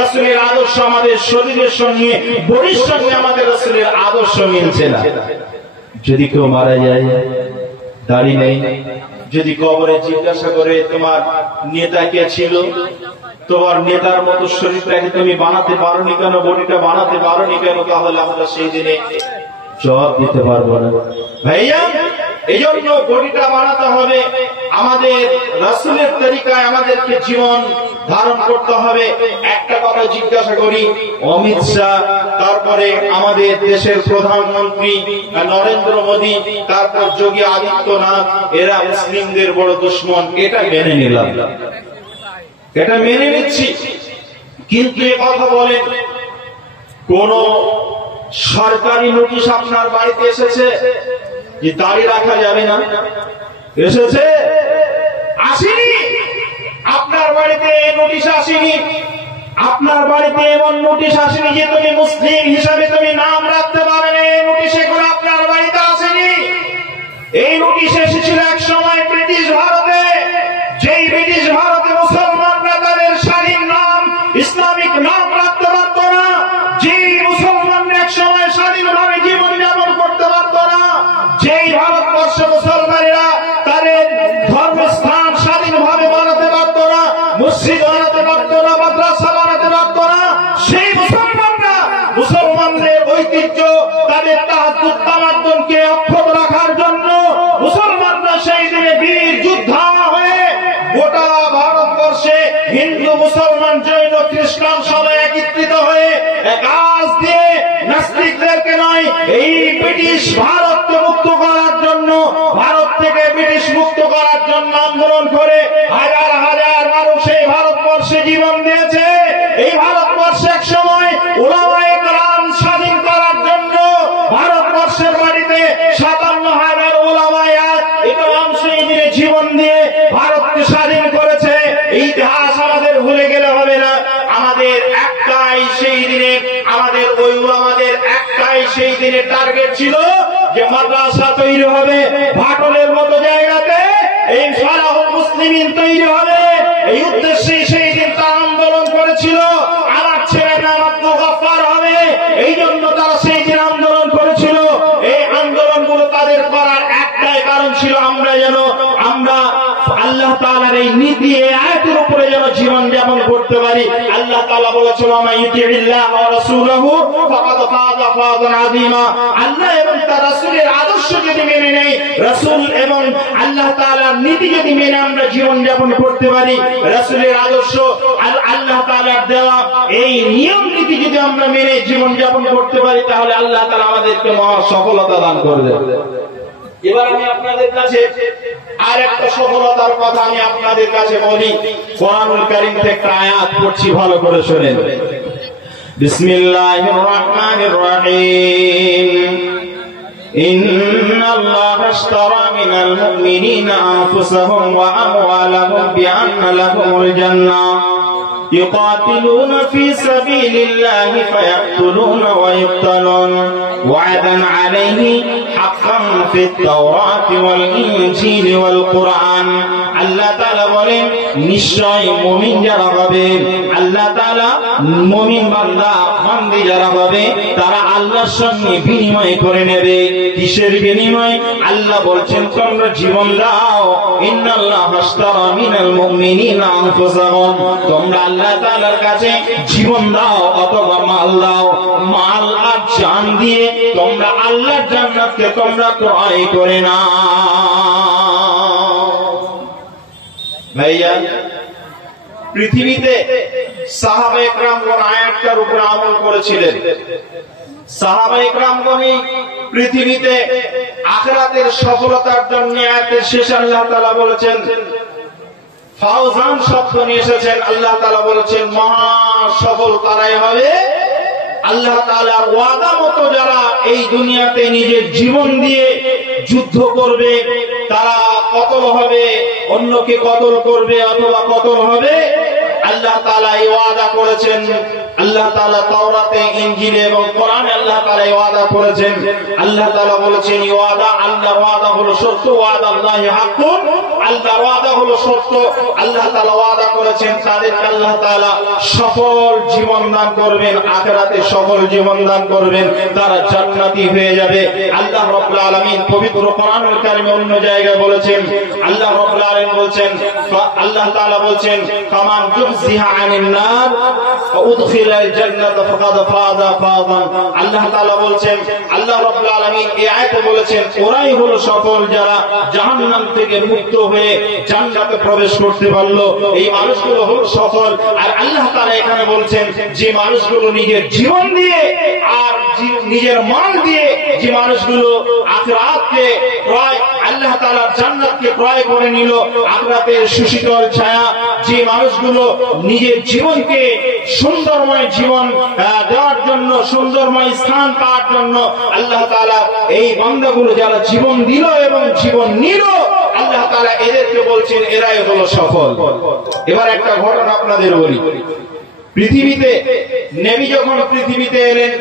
রাসূলের আদর্শ আমাদের শরীরের সঙ্গে, বডির সঙ্গে আমাদের রাসূলের আদর্শ মিলছে না। যদি কেউ মারা যায়, দাড়ি নেই, যদি কবরে জিজ্ঞাসা করে তোমার নেতা কে ছিল, তোমার নেতার মতো শরীরটাকে তুমি বানাতে পারোনি কেন, বডিটা বানাতে পারোনি কেন, তাহলে আমরা সেই দিনে জবাব দিতে পারবো না। ভাইয়া, এই জন্য বডিটা বানাতে হবে, আমাদের রাসূলের তরিকায় আমাদেরকে জীবন ধারণ করতে হবে। একটা কথা জিজ্ঞাসা করি, অমিত শাহ, তারপরে আমাদের দেশের প্রধানমন্ত্রী নরেন্দ্র মোদী, তারপর যোগী আদিত্যনাথ, এরা মুসলিমদের বড় দুশমন, এটা মেনে নিলাম, এটা মেনে নিচ্ছি। কিন্তু এ কথা বলেন, কোন সরকারি নোটিশ আপনার বাড়িতে এসেছে যে দাড়ি রাখা যাবে না? এসেছে? আসেনি? আপনার বাড়িতে নোটিশ আসেনি? আপনার বাড়িতে এমন নোটিশ আসেনি যে তুমি মুসলিম হিসাবে তুমি নাম রাখতে পারবে না? এই নোটিশ এখন আপনার বাড়িতে আসেনি। এই নোটিশ এসেছিল এক সময় ব্রিটিশ ভারতে, যেই ব্রিটিশ ভারতে মুসলমানরা তাদের স্বাধীন নাম, ইসলামিক নাম রাখতে পারত না, যেই মুসলমানরা এক সময় স্বাধীনভাবে জীবন যাপন করতে পারত না, যেই ভারতবর্ষ মুসলমানেরা তাদের ধর্মস্থান স্বাধীনভাবে বানাতে পারত না, মসজিদ বানাতে পারত না, মাদ্রাসা বানাতে পারত না, সেই মুসলমানরা মুসলমানদের ঐতিহ্য, তাদের তাহাজ্জুদ তামাদ্দুনকে অক্ষত রাখার জন্য মুসলমানরা সেই দিনে বীর যোদ্ধা হয়ে গোটা ভারতবর্ষে হিন্দু, মুসলমান, জৈন, খ্রিস্টান সবাই একত্রিত হয়ে কাজ দিয়ে নাস্তিকদেরকে নয়, এই ব্রিটিশ ভারতকে মুক্ত করার জন্য, ভারত থেকে ব্রিটিশ মুক্ত করার জন্য আন্দোলন করে হাজার হাজার মানুষ এই ভারতবর্ষে জীবন দিয়েছে। এই ভারতবর্ষে এক সময় উলামায়ে কেরাম স্বাধীন করার জন্য ভারতবর্ষের মাটিতে ৫৭,০০০ উলামায়ে কেরাম সেই দিনে জীবন দিয়ে ভারতকে স্বাধীন করেছে। এই ইতিহাস আমাদের ভুলে গেলে হবে না। আমাদের একটাই সেই দিনে, আমাদের ওই উলামাদের একটাই সেই দিনের টার্গেট ছিল যে মাদ্রাসা তৈরি হবে, ভাটলের মতো জায়গাতে এই ফালাহুল মুসলিমিন তৈরি হবে। এই উদ্দেশ্যে সেই দিন তারা আন্দোলন করেছিল, আমার ছেলে নাম আব্দুল গফফার হবে, এই জন্য তারা সেই দিন আন্দোলন করেছিল। এই আন্দোলনগুলো তাদের করার একটাই কারণ ছিল, আমরা আল্লাহ তাআলার এই নীতি, এই আয়াতের উপরে যেন জীবন যাপন করতে পারি। আল্লাহ তাআলা বলেছিল, মা ইউতিল্লাহ ওয়া রাসূলুহু ফাকাদ ফাযা ফাওজান আযীমা। আল্লাহ এবং তার রাসূলের আদর্শ যদি মেনে নেই, রাসূল এবং আল্লাহ তাআলার নীতি যদি মেনে আমরা জীবন যাপন করতে পারি, রাসূলের আদর্শ আর আল্লাহ তাআলার দেওয়া এই নিয়ম নীতি যদি আমরা মেনে জীবন যাপন করতে পারি, তাহলে আল্লাহ তাআলা আমাদেরকে মহা সফলতা দান করবে। এবার আমি আপনাদের কাছে আর একটা সফলতার কথা আমি আপনাদের কাছে বলি। কোরআনুল কারীম থেকে একটা আয়াত পড়ছি, ভালো করে শুনেন। বিসমিল্লাহির রহমানির রহিম। ইন্নাল্লাহা আশতারা মিনাল মুমিনিনা আনফুসাহুম ওয়া আমওয়ালাহুম বিআন্না লাহুমুল জান্নাহ يقاتلون في سبيل الله فيقتلون ويقتلون وعدا عليه حقا في التوراة والإنجيل والقرآن। আল্লাহ তাআলা বলেন, নিশ্চয় মুমিন যারা হবে, আল্লাহ তাআলা মুমিন বান্দা বান্দি যারা হবে, তারা আল্লাহর সঙ্গে বিনিময় করে নেবে। কিসের বিনিময়? আল্লাহ বলছেন, তোমরা জীবন দাও। ইন্নাল্লাহা আশতারা মিনাল মুমিনিনা আনফুসাহুম, তোমরা আল্লাহ তাআলার কাছে জীবন দাও অথবা মাল দাও। মাল আর জান দিয়ে তোমরা আল্লাহর জান্নাতকে তোমরা ক্রয় করে নাও। ভাইয়া, পৃথিবীতে সাহাবায়ে কেরামগণ আয়াতটার উপরে আমল করেছিলেন। সাহাবায়ে কেরামগণই পৃথিবীতে আখিরাতের সফলতার জন্য আয়াতের শেষে আল্লাহ তাআলা বলেছেন, ফাওজান শব্দ নিয়ে এসেছেন। আল্লাহ তাআলা বলেছেন, মহা সফল তারাই হবে আল্লাহ তাআলার ওয়াদা মতো যারা এই দুনিয়াতে নিজের জীবন দিয়ে যুদ্ধ করবে, তারা কতল হবে, অন্যকে কতল করবে অথবা কতল হবে। আল্লাহ তাআলা এই ওয়াদা করেছেন। আল্লাহ তাআলা তাওরাতে, ইনজিলে এবং কোরআনে আল্লাহ তাআলা এই ওয়াদা করেছেন। আল্লাহ তাআলা বলেছেন, এই ওয়াদা, আল্লাহর ওয়াদা হলো সত্য, ওয়াদা আল্লাহি হাক্কুন, আল্লাহর ওয়াদা হলো সত্য। আল্লাহ তাআলা ওয়াদা করেছেন তাদেরকে আল্লাহ তাআলা সফল জীবন দান করবেন, আখিরাতে সফল জীবন দান করবেন, তারা জান্নাতি হয়ে যাবে। আল্লাহ রাব্বুল আলামিন পবিত্র কোরআনুল কারীমে অন্য জায়গায় বলেছেন, আল্লাহ রাব্বুল আলামিন বলেছেন, আল্লাহ তাআলা বলেছেন, ফামান যুহজিহা আনিন নার ওয়া উদখিলাল জান্নাতা ফাকাদ ফাযা ফাওজান। আল্লাহ তাআলা বলেছেন, আল্লাহ রাব্বুল আলামিন এই আয়াতে বলেছেন, ওরাই হলো সফল যারা জাহান্নাম থেকে মুক্ত হয়ে জান্নাতে প্রবেশ করতে পারলো, এই মানুষগুলো হলো সফল। আর আল্লাহ তাআলা এখানে বলছেন, যে মানুষগুলো নিজের জীবন দিয়ে আর নিজের মাল দিয়ে যে মানুষগুলো আখিরাতকে ক্রয়, আল্লাহ তাআলার জান্নাতকে ক্রয় করে নিল, আখিরাতের সুশীতল ছায়া, যে মানুষগুলো নিজের জীবনকে সুন্দরময় জীবন দেওয়ার জন্য, সুন্দরময় স্থান পাওয়ার জন্য আল্লাহ তাআলা এই বান্দাগুলো যারা জীবন দিল এবং জীবন নিল, আল্লাহ তাআলা এদেরকে বলছেন এরাই হলো সফল। এবার একটা ঘটনা আপনাদের বলি। পৃথিবীতে নবী যখন পৃথিবীতে এলেন,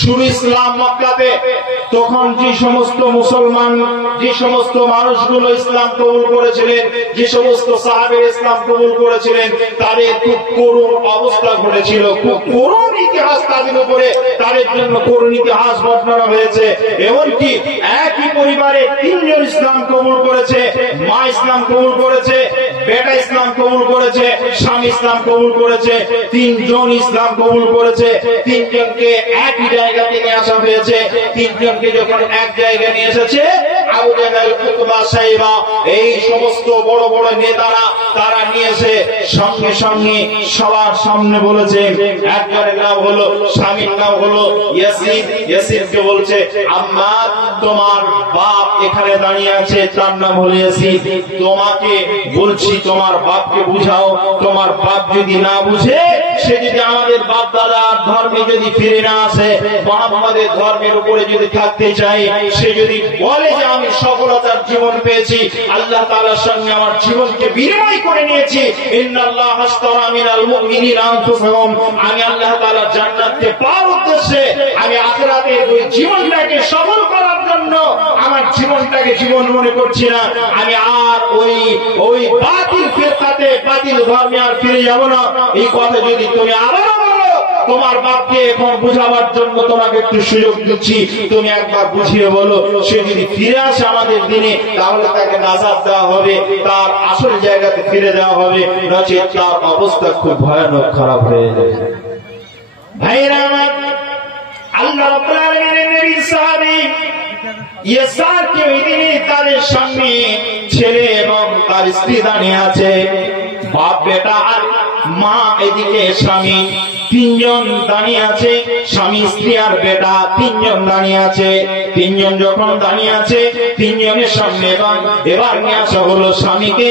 শুরু ইসলাম মক্কাতে, তখন যে সমস্ত মুসলমান, যে সমস্ত মানুষগুলো ইসলাম কবুল করেছিলেন, যে সমস্ত সাহাবীরা ইসলাম কবুল করেছিলেন, তাদের খুব করুণ অবস্থা ঘটেছিল, খুব করুণ ইতিহাস তাদের উপরে, তাদের জন্য করুণ ইতিহাস বর্ণনা হয়েছে। এমনকি একই পরিবারে তিনজন ইসলাম কবুল করেছে, মা ইসলাম কবুল করেছে, বেটা ইসলাম কবুল করেছে, স্বামী ইসলাম কবুল করেছে, তিনজন ইসলাম কবুল করেছে। তিনজনকে একই জায়গা থেকে আসা হয়েছে। তিনজনকে যখন এক জায়গায় নিয়ে এসেছে, আবু জাহল, উতবা, সাইবা, এই সমস্ত বড় বড় নেতারা, তারা নিয়ে এসে সঙ্গে সঙ্গে সবার সামনে বলেছে, একজনের নাম হলো, স্বামীর নাম হলো ইয়াসিদ। ইয়াসিদকে বলছে, আম্মা, তোমার বাপ এখানে দাঁড়িয়ে আছে, তার নাম হলো ইয়াসিদ, তোমাকে বলছি তোমার বাপকে বুঝাও, তোমার বাপ যদি না বুঝে সে যদি আমাদের বাপ দাদার ধর্মে যদি ফিরে না আসে, মুহাম্মাদের ধর্মের উপরে যদি থাকতে চায়, সে যদি বলে যে আমি সফলতার জীবন পেয়েছি, আল্লাহ তাআলার সঙ্গে আমার জীবনকে বিনিময় করে নিয়েছি, ইন্নাল্লাহ আশতারা মিনাল মুমিনিনা আনফুসাহুম, আমি আল্লাহ তাআলা জান্নাতকে পাওয়ার উদ্দেশ্যে আমি আখিরাতের ওই জীবনটাকে সফল করার জন্য আমার জীবনটাকে জীবন মনে করছি না, আমি আর ওই বাতিল ফিরকাতে বাতিল ধর্মে আর ফিরে যাব না। এই কথা যদি তুমি আবার বলো, তোমার বাপকে এখন বুঝাবার জন্য তোমাকে একটু সুযোগ দিচ্ছি, তুমি একবার বুঝিয়ে বলো, সে যদি ফিরে আসে আমাদের দিনে, তাহলে তাকে নাজাত দেওয়া হবে, তার আসল জায়গাতে ফিরে দেওয়া হবে, নচেৎ তার অবস্থা খুব ভয়ানক খারাপ হয়ে যাবে। ভাইরা আমার, আল্লাহ রাব্বুল আলামিনের নবী সাহাবী ইয়াসার কে ওই দিনে তাদের সামনে ছেলে এবং তার স্ত্রী দাঁড়িয়ে আছে, বাপ বেটা আর মা, এদিকে স্বামী, তিনজন দাঁড়িয়ে আছে, স্বামী স্ত্রী আর বেটা তিনজন দাঁড়িয়ে আছে। তিনজন যখন দাঁড়িয়ে আছে, তিনজনের সামনে এবার নিয়ে আসা হলো স্বামীকে,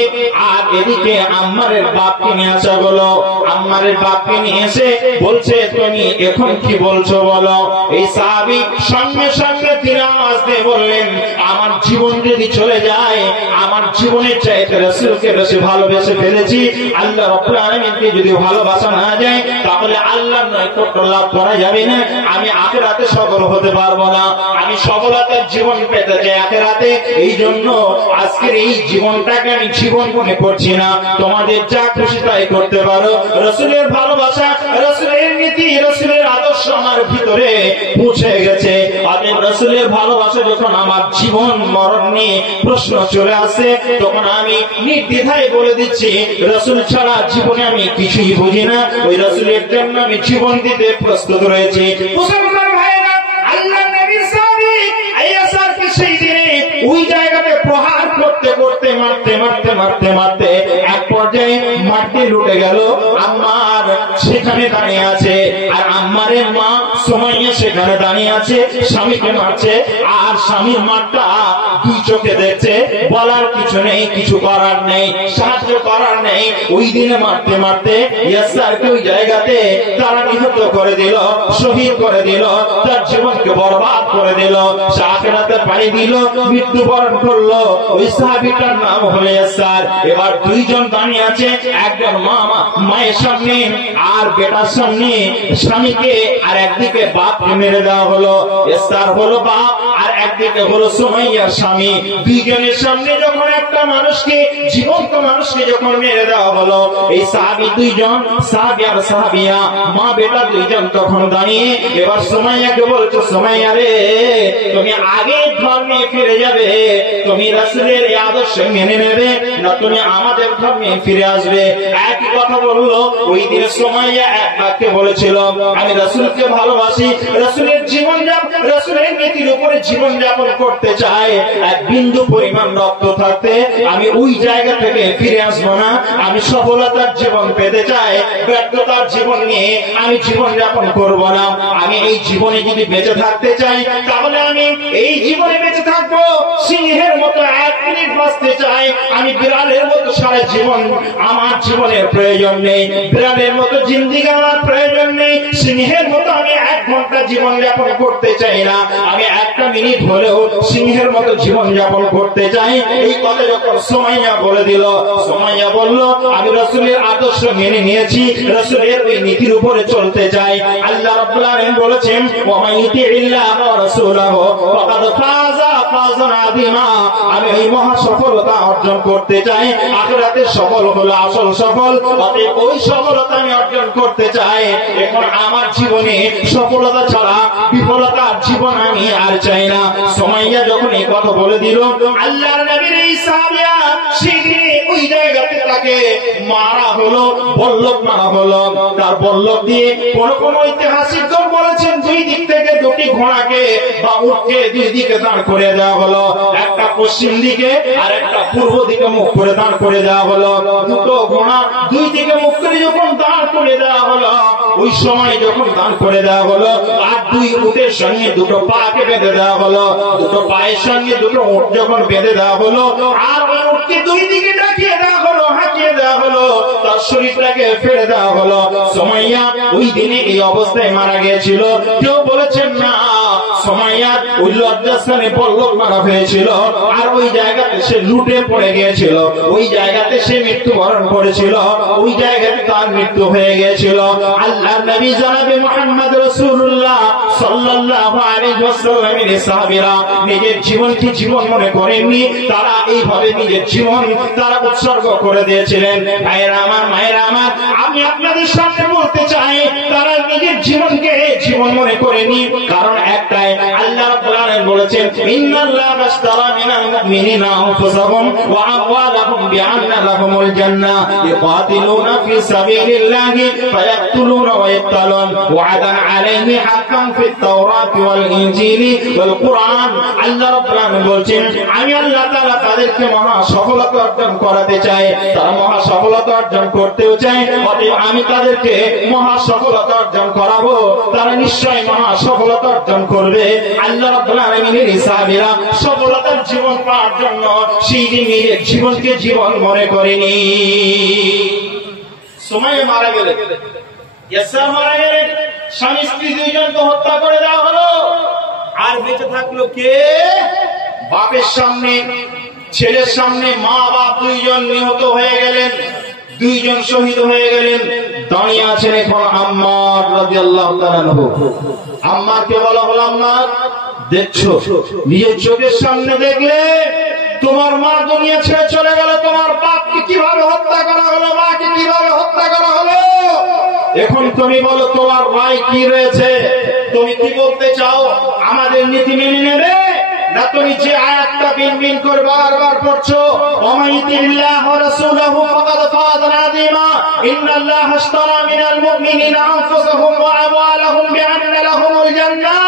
আর এদিকে আম্মারের বাপকে নিয়ে আসা হলো। আম্মারের বাপকে নিয়ে এসে বলছে, তুমি এখন কি বলছো বলো। এই সাহাবী সঙ্গে সঙ্গে তিনি আওয়াজ দিয়ে বললেন, আমার জীবন যদি চলে যায়, আমার জীবনের চাইতে রাসূলকে বেশি ভালোবেসে ফেলেছি, আল্লাহ রাব্বুল আলামিনকে যদি ভালোবাসা না যায়, তাহলে আল্লাহর নৈকট্য লাভ করা যাবে না, আমি আখিরাতে সফল হতে পারবো না, আমি সফলতার জীবন পেতে চাই আখিরাতে। এই জন্য আজকের এই জীবনটাকে আমি জীবন মনে করছি না, তোমাদের যা খুশি তাই করতে পারো। রাসূলের ভালোবাসা, রাসূলের নীতি, রাসূলের আদর্শ আমার ভিতরে পৌঁছে গেছে। অতএব রাসূলের ভালোবাসা যখন আমার জীবন মরণ নিয়ে প্রশ্ন চলে আসে, তখন আমি নির্দ্বিধায় বলে দিচ্ছি, রাসূল ছাড়া জীবনে আমি কিছুই বুঝি না, ওই রাসূলের জন্য আমি জীবন দিতে প্রস্তুত রয়েছি। মুসলমান ভাইরা, আল্লাহর নবী সাদিক আইয়াসারকে সেই দিনে ওই জায়গাতে প্রহার করতে করতে মারতে এক পর্যায়ে মাটি লুটে গেল। আম্মার সেখানে দাঁড়িয়ে আছে, আর আম্মারের মা সুমাইয়া সেখানে দাঁড়িয়ে আছে, স্বামীকে মারছে, আর স্বামীর মারটা দুই চোখে দেখছে, বলার কিছু নেই, কিছু করার নেই, সাহায্য করার নেই। ওই দিনে মারতে ইয়াসারকে ওই জায়গাতে তারা নিহত করে দিল, শহীদ করে দিল, তার জীবনকে বরবাদ করে দিল, সে আখিরাতে পাড়ি দিল, মৃত্যুবরণ করলো। ওই সাহাবীটার নাম হলো ইয়াসার। এবার দুইজন দাঁড়িয়ে আছে, একজন মায়ের সামনে আর বেটার সামনে স্বামীকে, আর একদিকে বাপকে মেরে দেওয়া হলো। ইয়াসার হলো বাপ, আর একদিকে হলো সুমাইয়ার স্বামী। দুইজনের সামনে যখন একটা মানুষকে, জীবন্ত মানুষকে যখন মেরে দেওয়া হলো, এই সাহাবী দুইজন, সাহাবী আর সাহাবিয়া, মা বেটা দুইজন তখন দাঁড়িয়ে এবার সুমাইয়াকে বলছো, সুমাইয়া রে, তুমি আগে ধর্মে ফিরে যাবে, তুমি রাসূলের এই আদর্শ মেনে নেবে, না তুমি আমাদের ধর্মে ফিরে আসবে। একই কথা বললো। ওই দিন সুমাইয়া এক বাক্যে বলেছিল, আমি রাসূলকে ভালোবাসি, রাসূলের রাসূলের নীতির উপরে জীবন যাপন করতে চাই, এক বিন্দু পরিমাণ রক্ত থাকতে আমি ওই জায়গা থেকে ফিরে আসবো না, আমি সফলতার জীবন পেতে চাই, ব্যর্থতার জীবন নিয়ে আমি জীবন যাপন করবো না। আমি এই জীবনে যদি বেঁচে থাকতে চাই, তাহলে আমি এই জীবনে বেঁচে থাকবো সিংহের মতো 1 মিনিট বাঁচতে চাই, আমি বিড়ালের মতো সারা জীবন, আমার জীবনের প্রয়োজন নেই, বিড়ালের মতো জিন্দেগি আমার প্রয়োজন নেই, সিংহের মতো আমি 1 ঘন্টা জীবন যাপন করতে চাই না, আমি 1 মিনিট হলেও সিংহের মতো জীবন যাপন করতে চাই। এই কথা যখন সুমাইয়া বলে দিল, সুমাইয়া বলল, আমি রাসূলের আদর্শ মেনে নিয়েছি, রাসূলের ওই নীতির উপরে চলতে চাই। আল্লাহ রাব্বুল আলামিন বলেছেন, ওয়া মান ইউতিইল্লাহ ওয়া রাসূলাহু ফাকাদ ফাযা ফাওজান আযীমা, আমি এই মহা সফলতা অর্জন করতে চাই, আখিরাতে সফল হলো আসল সফল। অতএব ওই সফলতা আমি অর্জন করতে চাই। এখন আমার জীবনে সফলতা ছাড়া বিফলতার জীবন আমি আর চাই না। সুমাইয়া যখন এই কথা বলে দিল, আল্লাহর নবীর এই সাহাবিয়া সেদিন ওই জায়গাতে তাকে মারা হলো, বল্লভ মারা হলো। তার বল্লভ দিয়ে কোন ঐতিহাসিকগণ বলেছেন, দুই দিক থেকে দুটি ঘোড়াকে বা উটকে দুই দিকে দাঁড় করে দেওয়া হলো, একটা পশ্চিম দিকে আর একটা পূর্ব দিকে মুখ করে দাঁড় করে দেওয়া হলো। দুটো ঘোড়া দুই দিকে মুখ করে যখন দাঁড় করে দেওয়া হলো, ওই সময় যখন দাঁড় করে দেওয়া হলো, আর দুই উটের সঙ্গে দুটো পাকে বেঁধে দেওয়া হলো, দুটো পায়ের সঙ্গে দুটো উট যখন বেঁধে দেওয়া হলো, আর ওই উটকে দুই দিকে ডাকিয়ে দেওয়া হলো, হাঁকিয়ে দেওয়া হলো, তার শরীরটাকে ফেলে দেওয়া হলো। সুমাইয়া ওই দিনে এই অবস্থায় মারা গিয়েছিল। কেউ বলেছেন না, সুমাইয়া ওই লজ্জাস্থানে পল্লব মারা হয়েছিল, আর ওই জায়গাতে সে লুটে পড়ে গিয়েছিল, ওই জায়গাতে সে মৃত্যুবরণ করেছিল, ওই জায়গাতে তার মৃত্যু হয়ে গিয়েছিল। আল্লাহ নবী জনাবে মুহাম্মদ রাসূলুল্লাহ সাল্লাল্লাহু আলাইহি ওয়াসাল্লামের সাহাবীরা নিজের জীবনকে জীবন মনে করেননি, তারা এইভাবে নিজের জীবন তারা উৎসর্গ করে দিয়েছিলেন। ভাইরা আমার, মায়েরা আমার, আমি আপনাদের সামনে বলতে চাই, তারা নিজের জীবনকে জীবন মনে করেনি। কারণ একটাই, আল্লাহ রাব্বুল আলামিন বলেছেন, ইন্নাল্লাহা আশতারা মিনাল মুমিনিনা আনফুসাহুম ওয়া আমওয়ালাহুম বিআন্না লাহুমুল জান্নাহ ইউকাতিলুনা ফি সাবিলিল্লাহি ফায়াকতুলুনা ওয়া ইয়াকতুলুন ওয়া'দান আলাইহি হাক্কান ফিত তাওরাতি ওয়াল ইনজিলি ওয়াল কুরআন। আল্লাহ রাব্বুল আলামিন বলেন, আমি আল্লাহ তাআলা তাদেরকে মহা সফলতা অর্জন করাতে চাই, তারা মহা সফলতা অর্জন করতেও চায়, অতএব আমি তাদেরকে মহা সফলতা অর্জন করাবো, তারা নিশ্চয় মহা সফলতা অর্জন করবে। আল্লাহ রাব্বুল আলামিনের সাহাবীরা সফলতার জীবন পাওয়ার জন্য সেই দিন নিজের জীবনকে জীবন মনে করেনি। সুমাইয়া মারা গেলেন, ইয়াসার মারা গেলেন, স্বামী স্ত্রী দুইজনকে হত্যা করে দেওয়া হলো। আর বেঁচে থাকলো কে? বাপের সামনে, ছেলের সামনে মা বাপ দুইজন নিহত হয়ে গেলেন, দুইজন শহীদ হয়ে গেলেন। দাঁড়িয়ে আছেন এখন আম্মার রাদিয়াল্লাহু তাআলা আনহু। আম্মারকে বলা হলো, আম্মার দেখছো, নিজের চোখের সামনে দেখলে তোমার মা দুনিয়া ছেড়ে চলে গেল, তোমার বাপকে কিভাবে হত্যা করা হলো, মাকে কিভাবে হত্যা করা হলো। এখন তুমি বলো তোমার রায় কি রয়েছে, তুমি কি বলতে চাও? আমাদের নীতি মেনে নেবে না তুমি যে আয়াতটা বিনবিন করে বারবার পড়ছো, ওমাইতিল্লাহ ওয়া রাসূলুহু ফাকাদ ফাযা নাযীমা ইন্নাল্লাহা আশতারা মিনাল মুমিনিনা আনফুসাহুম ওয়া আমওয়ালাহুম বিআন্না লাহুমুল জান্নাহ।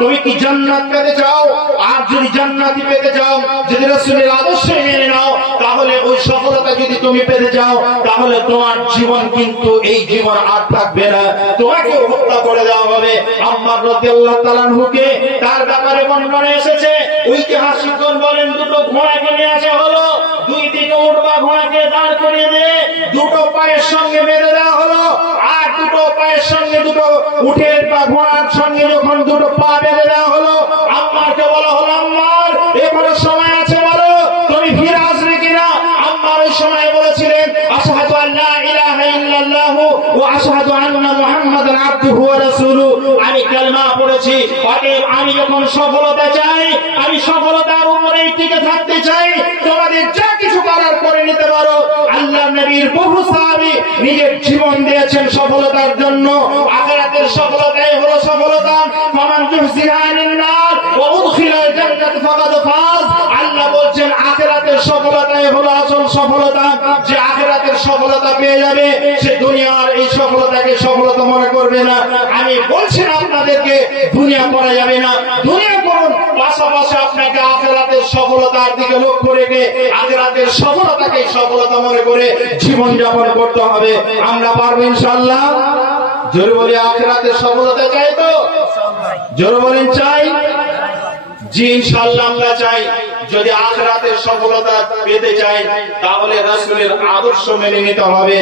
তুমি কি জান্নাত পেতে চাও? আর যদি জান্নাতি পেতে চাও, যদি রাসূলের আদর্শ মেনে নাও, তাহলে ওই সফলতা যদি তুমি পেতে চাও, তাহলে তোমার জীবন কিন্তু এই জীবন আর থাকবে না, তোমাকে হত্যা করে দেওয়া হবে। আম্মার রাদিয়াল্লাহু তাআলা আনহুকে তার ব্যাপারে বর্ণনা এসেছে, ঐতিহাসিকগণ বলেন দুটো ঘোড়াকে নিয়ে আসা হলো, দুই দিকে উঠবা ঘোড়াকে দাঁড় করিয়ে দিয়ে দুটো পায়ের সঙ্গে বেঁধে দেওয়া হলো, আর দুটো পায়ের সঙ্গে দুটো উঠের বা ঘোড়ার সঙ্গে যখন দুটো পা বেঁধে দেওয়া হলো, আম্মারকে বলা হলো, আম্মার এখনো সময় আছে, বলো তুমি ফিরে আসবে কিনা। আম্মার ওই সময় বলেছিলেন, আশহাদু আল্লা ইলাহা ইল্লাল্লাহু ওয়া আশহাদু আন্না মুহাম্মাদান আবদুহু ওয়া রাসূলুহু। আমি কালেমা পড়েছি, অতএব আমি যখন সফলতা চাই, আমি সফলতার উপরেই টিকে থাকতে চাই, তোমাদের যা কিছু করার করে নিতে পারো। আল্লাহ নবীর বহু সাহাবী নিজের জীবন দিয়েছেন সফলতার জন্য। আখিরাতের সফলতাই হলো সফলতা। ফামান যুহজিহা আনিন নার ওয়া উদখিলাল জান্নাত ফাকাদ ফাজ। আল্লাহ বলেন আখিরাতের সফলতাই হলো আসল সফলতা। যে আখিরাতের সফলতা পেয়ে যাবে, সে দুনিয়ার এই সফলতাকে সফলতা মনে করবে না। আমি বলছি না আপনাদেরকে দুনিয়া করা যাবে না, দুনিয়া করুন, পাশাপাশি আপনাকে আখিরাতের সফলতার দিকে লক্ষ্য রেখে আখিরাতের সফলতাকে সফলতা মনে করে জীবন যাপন করতে হবে। আমরা পারবো ইনশাআল্লাহ। জোরে বলি আখিরাতের সফলতা চাই তো? জোরে বলেন চাই? জি ইনশাআল্লাহ আমরা চাই। যদি আখিরাতের সফলতা পেতে চাই, তাহলে রাসূলের আদর্শ মেনে নিতে হবে।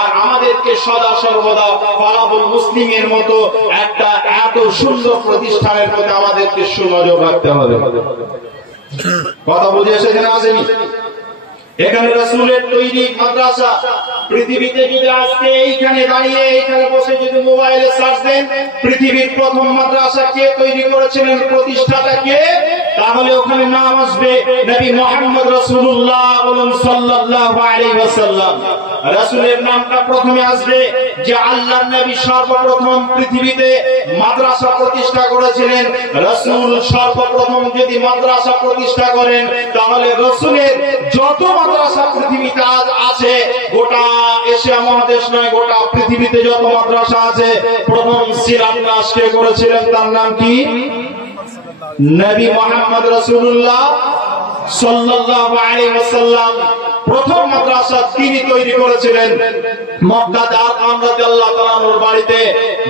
আর আমাদেরকে সদা সর্বদা ফালাহুল মুসলিমের মতো একটা এত সুন্দর প্রতিষ্ঠানের প্রতি আমাদেরকে সুনজর রাখতে হবে। কথা বুঝে এসেছেন আসেনি? এখানে রাসূলের তৈরি মাদ্রাসা, পৃথিবীতে যদি আজকে এইখানে দাঁড়িয়ে এইখানে বসে যদি মোবাইলে সার্চ দেন, পৃথিবীর প্রথম মাদ্রাসা কে তৈরি করেছিলেন, প্রতিষ্ঠাতা কে, তাহলে ওখানে নাম আসবে নবী মুহাম্মদ রাসূলুল্লাহ বলুন সাল্লাল্লাহু আলাইহি ওয়াসাল্লাম। রাসূলের নামটা প্রথমে আসবে। যে আল্লাহর নবী সর্বপ্রথম পৃথিবীতে মাদ্রাসা প্রতিষ্ঠা করেছিলেন, রাসূল সর্বপ্রথম যদি মাদ্রাসা প্রতিষ্ঠা করেন, তাহলে রাসূলের যত মাদ্রাসা পৃথিবীতে আজ আছে, গোটা এশিয়া মহাদেশ নয়, গোটা পৃথিবীতে যত মাদ্রাসা আছে, প্রথম শিলান্যাস কে করেছিলেন, তার নাম কি? নবী মুহাম্মদ রাসূলুল্লাহ সাল্লাল্লাহু আলাইহি ওয়াসাল্লাম। প্রথম মাদ্রাসা তিনি তৈরি করেছিলেন। মক্কা আরকাম রাদিয়াল্লাহু তাআলা আনহুর বাড়িতে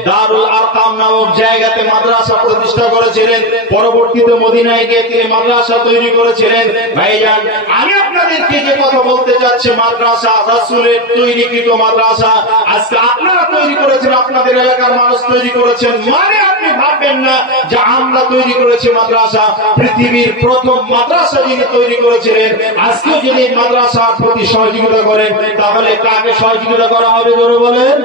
দারুল আরকাম নামক জায়গাতে মাদ্রাসা প্রতিষ্ঠা করেছিলেন। পরবর্তীতে মদিনায় গিয়ে তিনি মাদ্রাসা তৈরি করেছিলেন। ভাইজান, আমি আপনাদেরকে যে কথা বলতে যাচ্ছি, মাদ্রাসা রাসূলের তৈরিকৃত মাদ্রাসা আজকে আপনারা তৈরি করেছেন, আপনাদের এলাকার মানুষ তৈরি করেছেন। মানে আপনি ভাববেন না যে আমরা তৈরি করেছি মাদ্রাসা। পৃথিবীর প্রথম মাদ্রাসা যিনি তৈরি করেছিলেন, আজকে যদি মাদ্রাসার প্রতি সহযোগিতা করেন, তাহলে কাকে সহযোগিতা করা হবে জোরে বলেন?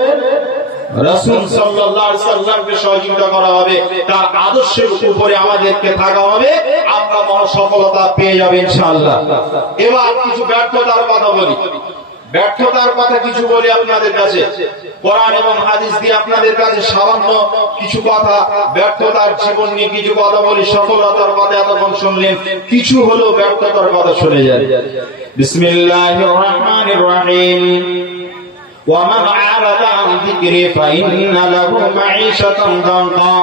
রাসূল সাল্লাল্লাহু আলাইহি সাল্লামকে সহযোগিতা করা হবে, তার আদর্শের উপরে আমাদেরকে থাকা হবে, আমরা বড় সফলতা পেয়ে যাব ইনশাআল্লাহ। এবার কিছু ব্যর্থতার কথা বলি। ব্যর্থতার কথা কিছু বলি আপনাদের কাছে, কোরআন এবং হাদিস দিয়ে আপনাদের কাছে সামান্য কিছু কথা, ব্যর্থতার জীবন নিয়ে কিছু কথা বলি। সফলতার কথা এতক্ষণ শুনলেন, কিছু হলো ব্যর্থতার কথা শুনে যান। বিসমিল্লাহির রহমানির রহিম। ومن أعرض عن ذكري فإن له معيشة ضنكا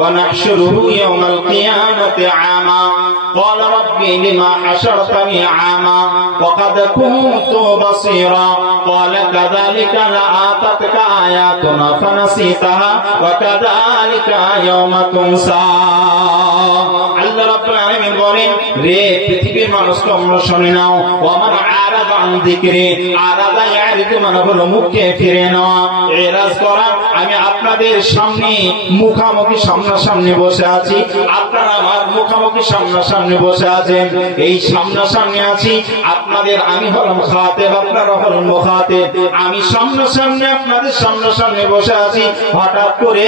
ونحشره يوم القيامة عاما قال ربي لما حشرتني عاما وقد كنت بصيرا قال كذلك لآتتك آياتنا فنسيتها وكذلك يوم تنسى। আল্লাহ রাব্বুল আলামিন বলেন, রে পৃথিবীর মানুষ তোমরা শুনে নাও, ওমান আরাদা আন যিকরি, আরাদা ইয়ারিদু মানে হলো মুখে ফিরে নেওয়া, এরাজ করা। আমি আপনাদের সামনে মুখামুখি সামনাসামনি বসে আছি, আপনারা আমার মুখামুখি সামনাসামনি বসে আছেন। এই সামনাসামনি আছি আপনাদের, আমি হলাম খাতেব, আপনারা হলেন মুখাতেব। আমি সামনাসামনি আপনাদের সামনাসামনি বসে আছি। হঠাৎ করে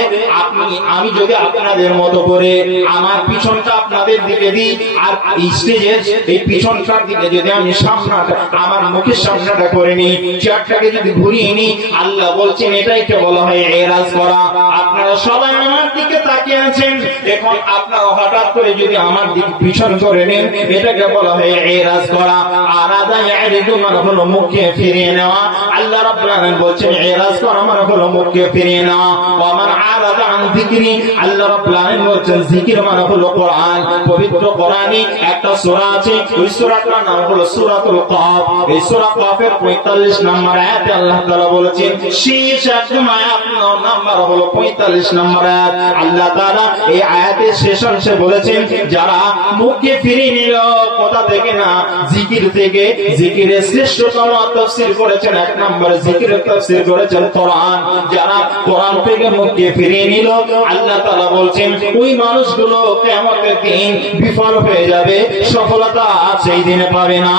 আমি যদি আপনাদের মতো করে আমার পিছনটা আপনাদের দিকে দিই, আর স্টেজের এই পিছনটার দিকে যদি আমি সামনাটা আমার মুখের সামনাটা করে নিই, চেয়ারটাকে যদি ঘুরিয়ে নিই, আল্লাহ বলছেন এটাইকে বলা হয় এরাজ করা। আপনারা সবাই আমার দিকে তাকিয়ে আছেন, এখন আপনারা হঠাৎ করে যদি আমার দিক পিছন করে নেন, এটাকে বলা হয় এরাজ করা। আরাদা ইয়ারিদু মানে হলো মুখে ফিরিয়ে নেওয়া। আল্লাহ রাব্বুল আলামিন বলছেন এরাজ করা মানে হলো মুখে ফিরিয়ে নেওয়া। ওয়া মান আরাদা আন যিকরি, আল্লাহ রাব্বুল আলামিন বলছেন জিকির মানে হলো কোরআন। পবিত্র কোরআনে একটা সূরা আছে, ওই সূরাটার নাম হলো সূরাতুল কাফ। এই সূরা কাফের 45 নম্বর আয়াতে আল্লাহ তাআলা বলেছেন, শেষ একদম আয়াত নাম্বার হলো 45 নম্বর আয়াত। আল্লাহ তাআলা এই আয়াতের শেষ অংশে বলেছেন, যারা মুখে ফিরিয়ে নিল কোথা থেকে না, জিকির থেকে। জিকিরের শ্রেষ্ঠতম তাফসীর করেছেন, এক নম্বরে জিকিরের তাফসীর করেছেন কোরআন। যারা কোরআন থেকে মুখে ফিরিয়ে নিল, আল্লাহ তাআলা বলছেন ওই মানুষগুলো কিয়ামতের দিন বিফল হয়ে যাবে, সফলতা সেই দিনে পাবে না।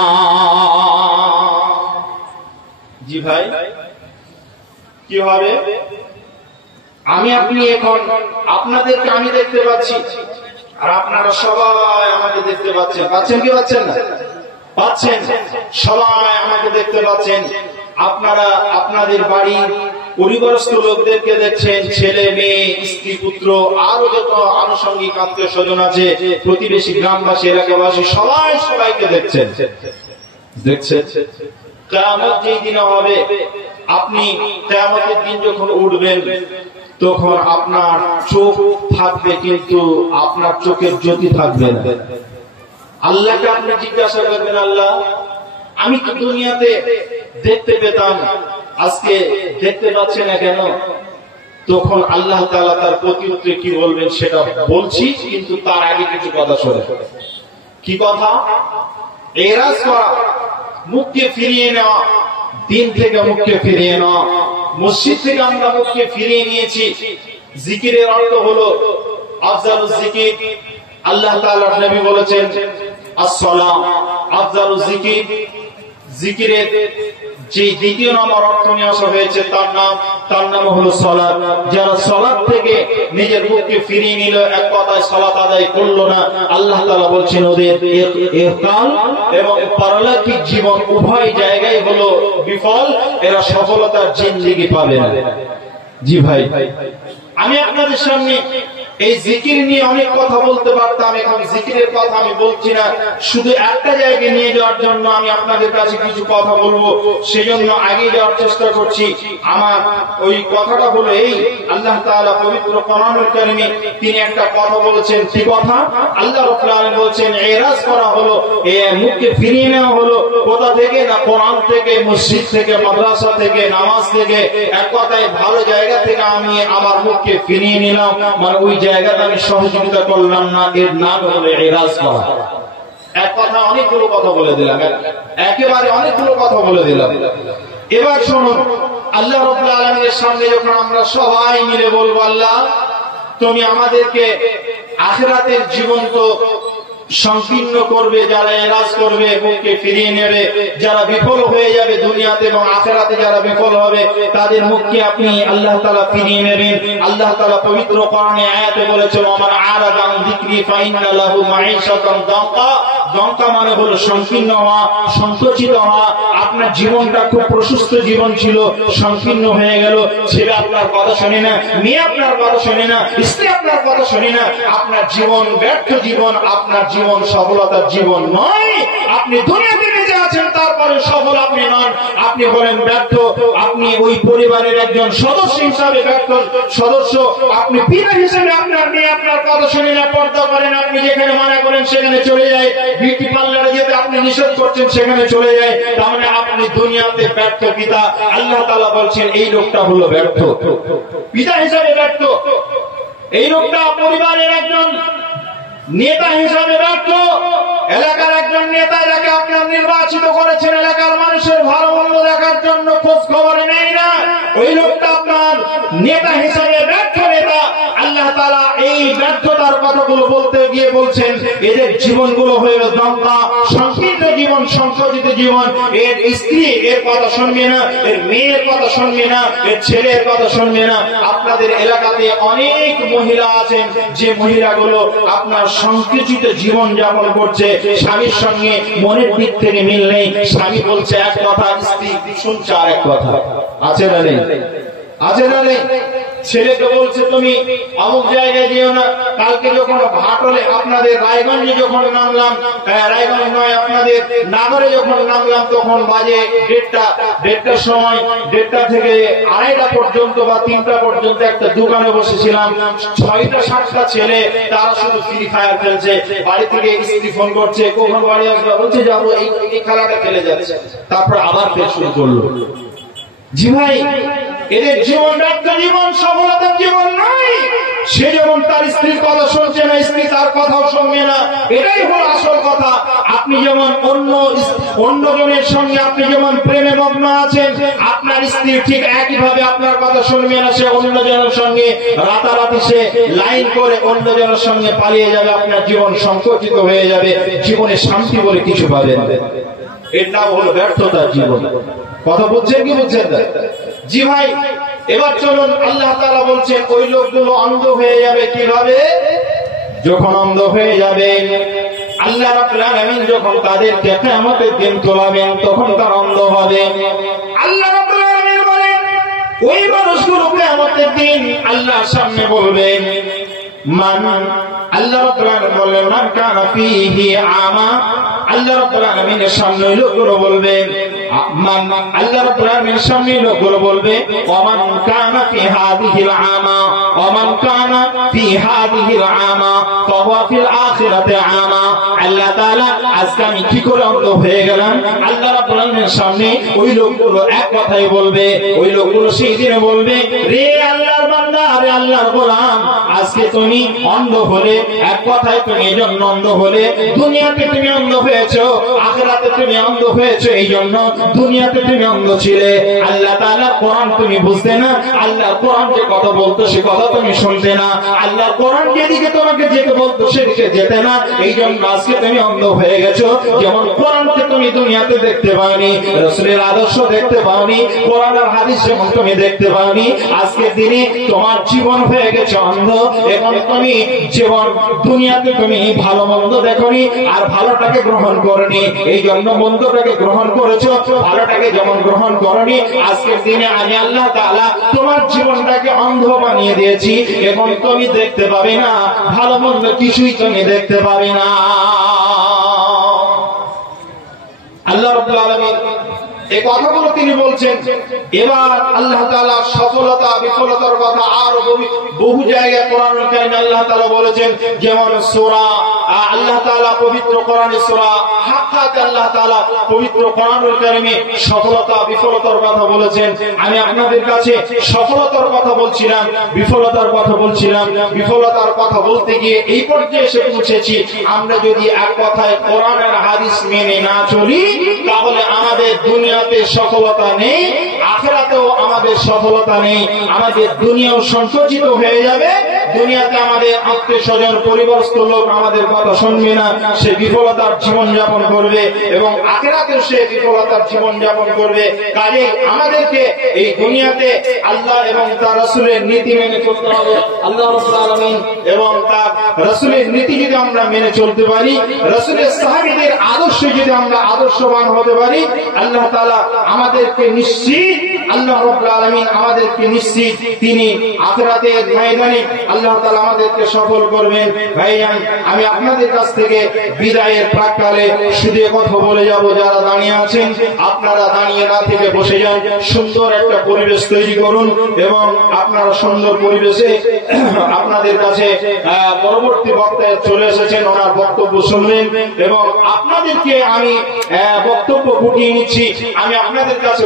জি ভাই, কি হবে? আমি আপনি এখন আপনাদেরকে আমি দেখতে পাচ্ছি, আর আপনারা সবাই আমাকে দেখতে পাচ্ছেন। পাচ্ছেন কি পাচ্ছেন না? পাচ্ছেন, সবাই আমাকে দেখতে পাচ্ছেন। আপনারা আপনাদের বাড়ি পরিবারস্থ লোকদেরকে দেখছেন, ছেলে মেয়ে স্ত্রী পুত্র আরো যত আনুষঙ্গিক আত্মীয় স্বজন আছে, প্রতিবেশী গ্রামবাসী এলাকাবাসী সবাই সবাইকে দেখছেন। কিয়ামত যেই দিন হবে, আপনি কিয়ামতের দিন যখন উঠবেন, তখন আপনার চোখ থাকবে কিন্তু আপনার চোখের জ্যোতি থাকবে না। আল্লাহকে আপনি জিজ্ঞাসা করবেন, আল্লাহ আমি তো দুনিয়াতে দেখতে পেতাম, আজকে দেখতে পাচ্ছি না কেন? তখন আল্লাহ তাআলা তার প্রতিউত্তরে কি বলবেন সেটা বলছি, কিন্তু তার আগে কিছু কথা শুনে। কি কথা? এরাজ করা, মুখকে ফিরিয়ে নেওয়া, দিন থেকে মুখকে ফিরিয়ে নেওয়া। মসজিদ থেকে আমরা মুখকে ফিরিয়ে নিয়েছি। জিকিরের অর্থ হলো আফজালুজ জিকির। আল্লাহ তাআলার নবী বলেছেন আসসালাম আফজালুজ জিকির। জিকিরের যে দ্বিতীয় নম্বর অর্থ নিয়ে আসা হয়েছে তার নাম হলো সালাত। যারা সালাত থেকে নিজের মুখকে ফিরিয়ে নিল, এক কথায় সালাত আদায় করলো না, আল্লাহ তাআলা বলছেন ওদের ইহকাল এবং পারলৌকিক জীবন উভয় জায়গায় হলো বিফল, এরা সফলতার জিন্দেগি পাবে না। জি ভাই, আমি আপনাদের সামনে এই জিকির নিয়ে অনেক কথা বলতে পারতাম, এখন জিকিরের কথা আমি বলছি না, শুধু একটা জায়গায় নিয়ে যাওয়ার জন্য আমি আপনাদের কাছে কিছু কথা বলবো, সেজন্য আগে যাওয়ার চেষ্টা করছি। আমার ওই কথাটা হলো এই, আল্লাহ তাআলা পবিত্র কোরআনুল কারীমে তিনি একটা কথা বলেছেন। কি কথা? আল্লাহ রাব্বুল আলামিন বলেছেন ইরাজ করা হলো, মুখকে ফিরিয়ে নেওয়া হলো। কোথা থেকে? না কোরআন থেকে, মসজিদ থেকে, মাদ্রাসা থেকে, নামাজ থেকে, এক কথায় ভালো জায়গা থেকে আমি আমার মুখকে ফিরিয়ে নিলাম, মানে ওই জায়গাটা আমি সহযোগিতা করলাম না, এর নাম হলো ইরাজ করা। এক কথা অনেকগুলো কথা বলে দিলাম, একেবারে অনেকগুলো কথা বলে দিলাম। এবার শুনুন, আল্লাহ রাব্বুল আলামিনের সামনে যখন আমরা সবাই মিলে বলবো আল্লাহ তুমি আমাদেরকে আখিরাতের জীবন তো সংকীর্ণ করবে, যারা এরাজ করবে মুখকে ফিরিয়ে নেবে, যারা বিফল হয়ে যাবে দুনিয়াতে এবং আখিরাতে যারা বিফল হবে তাদের মুখকে আপনি আল্লাহ তাআলা ফিরিয়ে নেবেন। আল্লাহ তাআলা পবিত্র কোরআনে আয়াতে বলেছেন ওমান আরাদা আন যিকরি ফাইন্না লাহু মাঈশাতান দানকা। দানকা মানে হলো সংকীর্ণ হওয়া, সংকুচিত হওয়া। আপনার জীবনটা খুব প্রশস্ত জীবন ছিল, সংকীর্ণ হয়ে গেল। ছেলে আপনার কথা শোনে না, মেয়ে আপনার কথা শোনে না, স্ত্রী আপনার কথা শোনে না। আপনার জীবন ব্যর্থ জীবন, আপনার জীবন সফলতার জীবন নয়। আপনি দুনিয়াতে বেঁচে আছেন, তারপরে সফল আপনি নন, আপনি বলেন ব্যর্থ। আপনি ওই পরিবারের একজন সদস্য হিসাবে ব্যর্থ সদস্য। আপনি পিতা হিসেবে আপনার মেয়ে আপনার কথা শুনে না, পর্দা করেন, আপনি যেখানে মানা করেন সেখানে চলে যায়, বিউটি পার্লারে যেতে আপনি নিষেধ করছেন সেখানে চলে যায়, তাহলে আপনি দুনিয়াতে ব্যর্থ পিতা। আল্লাহ তাআলা বলছেন এই লোকটা হলো ব্যর্থ পিতা হিসাবে ব্যর্থ, এই লোকটা পরিবারের একজন নেতা হিসাবে ব্যর্থ, এলাকার একজন নেতা যাকে আপনার নির্বাচিত করেছেন এলাকার মানুষের ভালো মন্দ দেখার জন্য খোঁজ খবর নেই না, ওই লোকটা আপনার নেতা হিসাবে ব্যর্থ নেতা। আল্লাহ তাআলা এই ব্যর্থতার কথাগুলো বলতে গিয়ে বলছেন এদের জীবনগুলো হয়ে গেল দম্পা, সংকীর্ণ জীবন, সংকুচিত জীবন। এর স্ত্রী এর কথা শুনবে না, এর মেয়ের কথা শুনবে না, এর ছেলের কথা শুনবে না। আপনাদের এলাকাতে অনেক মহিলা আছেন যে মহিলাগুলো আপনার সংকুচিত জীবন যাপন করছে, স্বামীর সঙ্গে মনের দিক থেকে মিল নেই, স্বামী বলছে এক কথা, স্ত্রী শুনছে আর এক কথা। আছে না নেই? আছে না নেই? ছেলেকে বলছে তুমি অমুক জায়গায় যেও না। কালকে যখন ভাটলে আপনাদের রায়গঞ্জে যখন নামলাম, রায়গঞ্জ নয় আপনাদের নাগরে যখন নামলাম, তখন বাজে 1:30টার সময়, 1:30 থেকে 2:30 পর্যন্ত বা 3টা পর্যন্ত একটা দোকানে বসেছিলাম। 6টা 7টা ছেলে তারা শুধু ফ্রি ফায়ার খেলছে। বাড়ি থেকে স্ত্রী ফোন করছে কখন বাড়ি আসবে, বলছে যাবো, এই খেলাটা খেলে যাচ্ছে, তারপর আবার ফের শুরু করলো। জি ভাই, এদের জীবন একটা জীবন, সফলতার জীবন নয়। সে যেমন তার স্ত্রীর কথা শুনছে না, স্ত্রী তার কথাও শুনবে না, এটাই হলো আসল কথা। আপনি যেমন অন্যজনের সঙ্গে আপনি যেমন প্রেমে মগ্ন আছেন, আপনার স্ত্রী ঠিক একইভাবে আপনার কথা শুনবে না, সে অন্যজনের সঙ্গে রাতারাতি সে লাইন করে অন্যজনের সঙ্গে পালিয়ে যাবে। আপনার জীবন সংকুচিত হয়ে যাবে, জীবনে শান্তি বলে কিছু পাবেন। এর নাম হলো ব্যর্থতার জীবন। কথা বুঝছেন কি বুঝছেন না? জি ভাই, এবার চলুন, আল্লাহ তাআলা বলছেন ওই লোকগুলো অন্ধ হয়ে যাবে। কিভাবে? যখন অন্ধ হয়ে যাবে আল্লাহ রাব্বুল আলামিন যখন তাদেরকে কিয়ামতের দিন তোলাবেন তখন তারা অন্ধ হবে। আল্লাহ রাব্বুল আলামিন বলেন ওই মানুষগুলো কিয়ামতের দিন আল্লাহর সামনে বলবেন মান, আল্লাহ রাব্বুল আলামিন বলেন মান কানা ফীহি আমা। আল্লাহ রাব্বুল আলামিনের সামনে লোকগুলো বলবে মান, আল্লাহ রাব্বুল আলামিনের সামনে লোকগুলো বলবে ওমান কানা ফি হাযিহিল আমা ওমান কানা ফি হাযিহিল আমা ফাহুয়া ফিল আখিরাতি আমা। আল্লাহ তাআলা আজকে আমি কি করে অন্ধ হয়ে গেলাম? আল্লাহ রাব্বুল আলামিনের সামনে ওই লোকগুলো এক কথাই বলবে। ওই লোকগুলো সেই দিনে বলবে রে আল্লাহর বান্দা, রে আল্লাহর গোলাম, আজকে তুমি অন্ধ হলে, এক কথায় তুমি এজন্য অন্ধ হলে, দুনিয়াতে তুমি অন্ধ হয়েছো, আখিরাতে তুমি অন্ধ হয়েছো, এই জন্য দুনিয়াতে তুমি অন্ধ ছিলে। আল্লাহ তাআলার কোরআন তুমি বুঝতে না, আল্লাহর কোরআন যে কথা বলতো সে কথা তুমি শুনতে না, আল্লাহর কোরআন যেদিকে তোমাকে যেতে বলতো সেদিকে যেতে না, এই জন্য আজকে তুমি অন্ধ হয়ে গেছো। যেমন কোরআনকে তুমি দুনিয়াতে দেখতে পাওনি, রাসূলের আদর্শ দেখতে পাওনি, কোরআন আর হাদিস যেমন তুমি দেখতে পাওনি, আজকের দিনে তোমার জীবন হয়ে গেছে অন্ধ। এখন তুমি জীবন দুনিয়াতে তুমি ভালো মন্দ দেখনি আর ভালোটাকে গ্রহণ করনি, এই জন্য মন্দটাকে গ্রহণ করেছো, ভালোটাকে যেমন গ্রহণ করনি। আজকের দিনে আমি আল্লাহ তাআলা তোমার জীবনটাকে অন্ধ বানিয়ে দিয়েছি, এখন তুমি দেখতে পাবে না, ভালো মন্দ কিছুই তুমি দেখতে পাবে না। আল্লাহ রাব্বুল আলামিন এই কথাগুলো তিনি বলছেন। এবার আল্লাহ তাআলা সফলতা বিফলতার কথা আরো বহু জায়গায় কোরআনুল কারীমে আল্লাহ তাআলা বলেছেন। যেমন সূরা আল্লাহ তাআলা পবিত্র কোরআনে সূরা হাক্কাতে আল্লাহ তাআলা পবিত্র কোরআনুল কারীমে সফলতা বিফলতার কথা বলেছেন। আমি আপনাদের কাছে সফলতার কথা বলছিলাম, বিফলতার কথা বলছিলাম। বিফলতার কথা বলতে গিয়ে এই পর্যায়ে এসে পৌঁছেছি, আমরা যদি এক কথায় কোরআন আর হাদিস মেনে না চলি তাহলে আমাদের দুনিয়াতে সফলতা নেই, আখিরাতেও আমাদের সফলতা নেই। আমাদের দুনিয়াও সংকুচিত হয়ে যাবে, দুনিয়াতে আমাদের আত্মীয় স্বজন পরিবারস্থ লোক আমাদের কথা শুনবে না, সে বিফলতার জীবন যাপন করবে, এবং আখিরাতেও সে বিফলতার জীবন যাপন করবে। কাজে আমাদেরকে এই দুনিয়াতে আল্লাহ এবং তার রাসূলের নীতি মেনে চলতে হবে। আল্লাহ রাব্বুল আলামিন এবং তার রাসূলের নীতি যদি আমরা মেনে চলতে পারি, রাসূলের সাহাবীদের আদর্শে যদি আমরা আদর্শবান হতে পারি, আল্লাহ তাআলা আমাদেরকে নিশ্চিত, আল্লাহ রাব্বুল আলামিন আমাদেরকে নিশ্চিত তিনি আখিরাতের ময়দানে আল্লাহ তাআলা আমাদেরকে সফল করবেন। ভাইজান, আমি আপনাদের কাছ থেকে বিদায়ের প্রাক্কালে শুধু কথা বলে যাব, যারা দাঁড়িয়ে আছেন আপনারা দাঁড়িয়ে না থেকে বসে যান, সুন্দর একটা পরিবেশ তৈরি করুন এবং আপনারা সুন্দর পরিবেশে আপনাদের কাছে পরবর্তী বক্তায় চলে এসেছেন, ওনার বক্তব্য শুনবেন এবং আপনাদেরকে আমি বক্তব্য ফুটিয়ে নিচ্ছি। আমি আপনাদের কাছে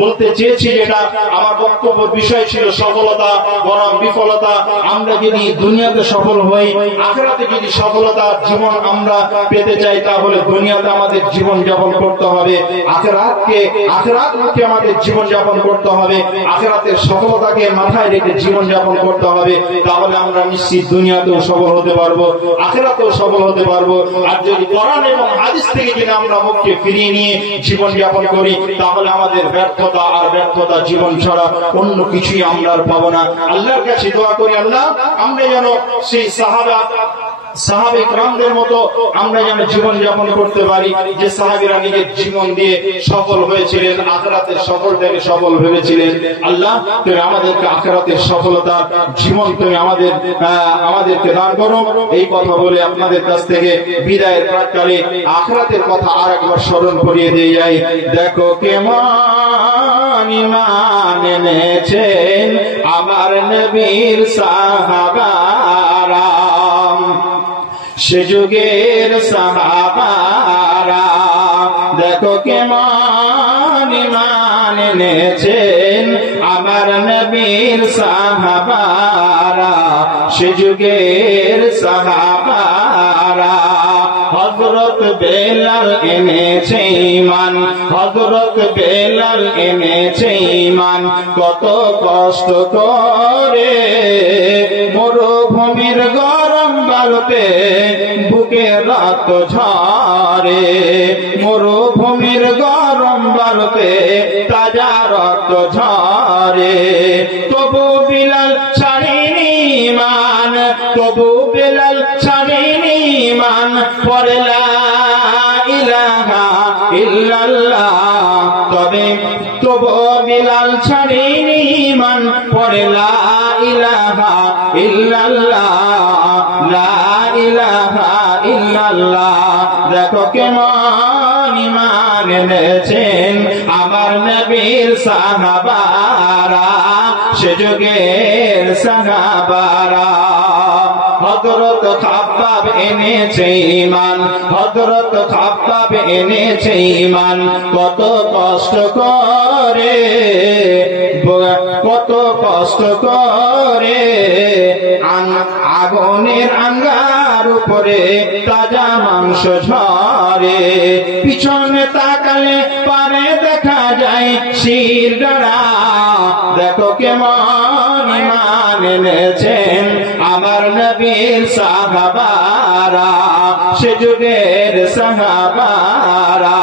বলতে চেয়েছি, যেটা আমার বক্তব্যের বিষয় ছিল সফলতা বনাম বিফলতা। আমরা যদি দুনিয়াতে সফল হই, আখিরাতে যদি সফলতার জীবন আমরা পেতে চাই, তাহলে দুনিয়াতে আমাদের জীবন যাপন করতে হবে, আখিরাতকে আমাদের জীবন যাপন করতে হবে, আখিরাতের সফলতাকে মাথায় রেখে জীবন যাপন করতে হবে। তাহলে আমরা নিশ্চিত দুনিয়াতেও সফল হতে পারবো, আখিরাতেও সফল হতে পারবো। আর যদি কোরআন এবং হাদিস থেকে যদি আমরা মুখকে ফিরিয়ে নিয়ে জীবন যাপন করি, তাহলে আমাদের ব্যর্থতা আর ব্যর্থতা জীবন ছাড়া অন্য কিছুই আমরা আর পাবো না। আল্লাহর কাছে দোয়া করি, আল্লাহ আমরা যেন সেই সাহাবে کرامদের মতো আমরা যেন জীবন যাপন করতে পারি, যে সাহাবীরা নিজের জীবন দিয়ে সফল হয়েছিলেন, আখিরাতের সফলতাকে সফল ভেবেছিলেন। আল্লাহ তুমি আমাদেরকে আখিরাতের সফলতার জীবন তুমি আমাদেরকে দান করো। এই কথা বলে আপনাদের কাছ থেকে বিদায়ের প্রাক্কালে আখিরাতের কথা আরেকবার স্মরণ করিয়ে দিয়ে যাই। দেখো কেমন ঈমান এনেছেন আমার নবীর সাহাবারা, সে যুগের সাহাবারা, দেখো কেমন ঈমান এনেছেন আমার নবীর সাহাবারা, সে যুগের সাহাবারা। হযরত বেলাল এনেছে ঈমান, হযরত বেলাল এনেছে ঈমান, কত কষ্ট করে মরুভূমির গরম বালুতে বুকে রক্ত ঝরে, মরুভূমির গরম বালুতে তাজা রক্ত ঝরে। তবু বিলাল ছাড়েনি ঈমান, তবু বেলাল ছাড়েনি ঈমান, পড়ে লা ইলাহা ইল্লাল্লাহ। তবে তবু বিলাল ছাড়েনি ঈমান, পড়ে লা ইলাহা ইল্লাল্লাহ, লা ইলাহা ইল্লাল্লাহ। দেখো কেমন ঈমান এনেছেন আমার নবীর সাহাবারা, সে যুগের সাহাবারা। হযরত খাব্বাব এনেছে ঈমান, হযরত খাব্বাব এনেছে ঈমান, কত কষ্ট করে, কত কষ্ট করে আগুনের আঙ্গার উপরে তাজা মাংস ঝরে। পিছনে তাকালে পারে দেখা যায় শির দাঁড়া। দেখো কেমন ঈমান এনেছেন আমার নবীর সাহাবারা, সে যুগের সাহাবারা।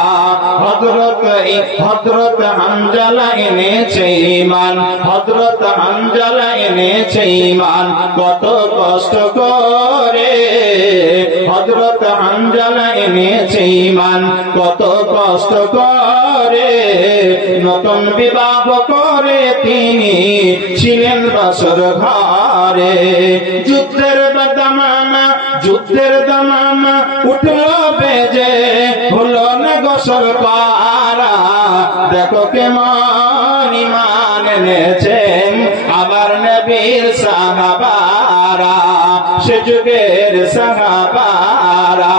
হযরত হানজালা এনেছে ঈমান, হযরত হানজালা এনেছে ঈমান কত কষ্ট করে, হযরত হানজালা এনেছে ঈমান কত কষ্ট করে। নতুন বিবাহ করে তিনি ছিলেন বাসর ঘরে, যুদ্ধের দামামা উঠল বেজে, হলো না গোসল করা। দেখো কেমন ঈমান এনেছেন আমার নবীর সাহাবারা, সে যুগের সাহাবারা।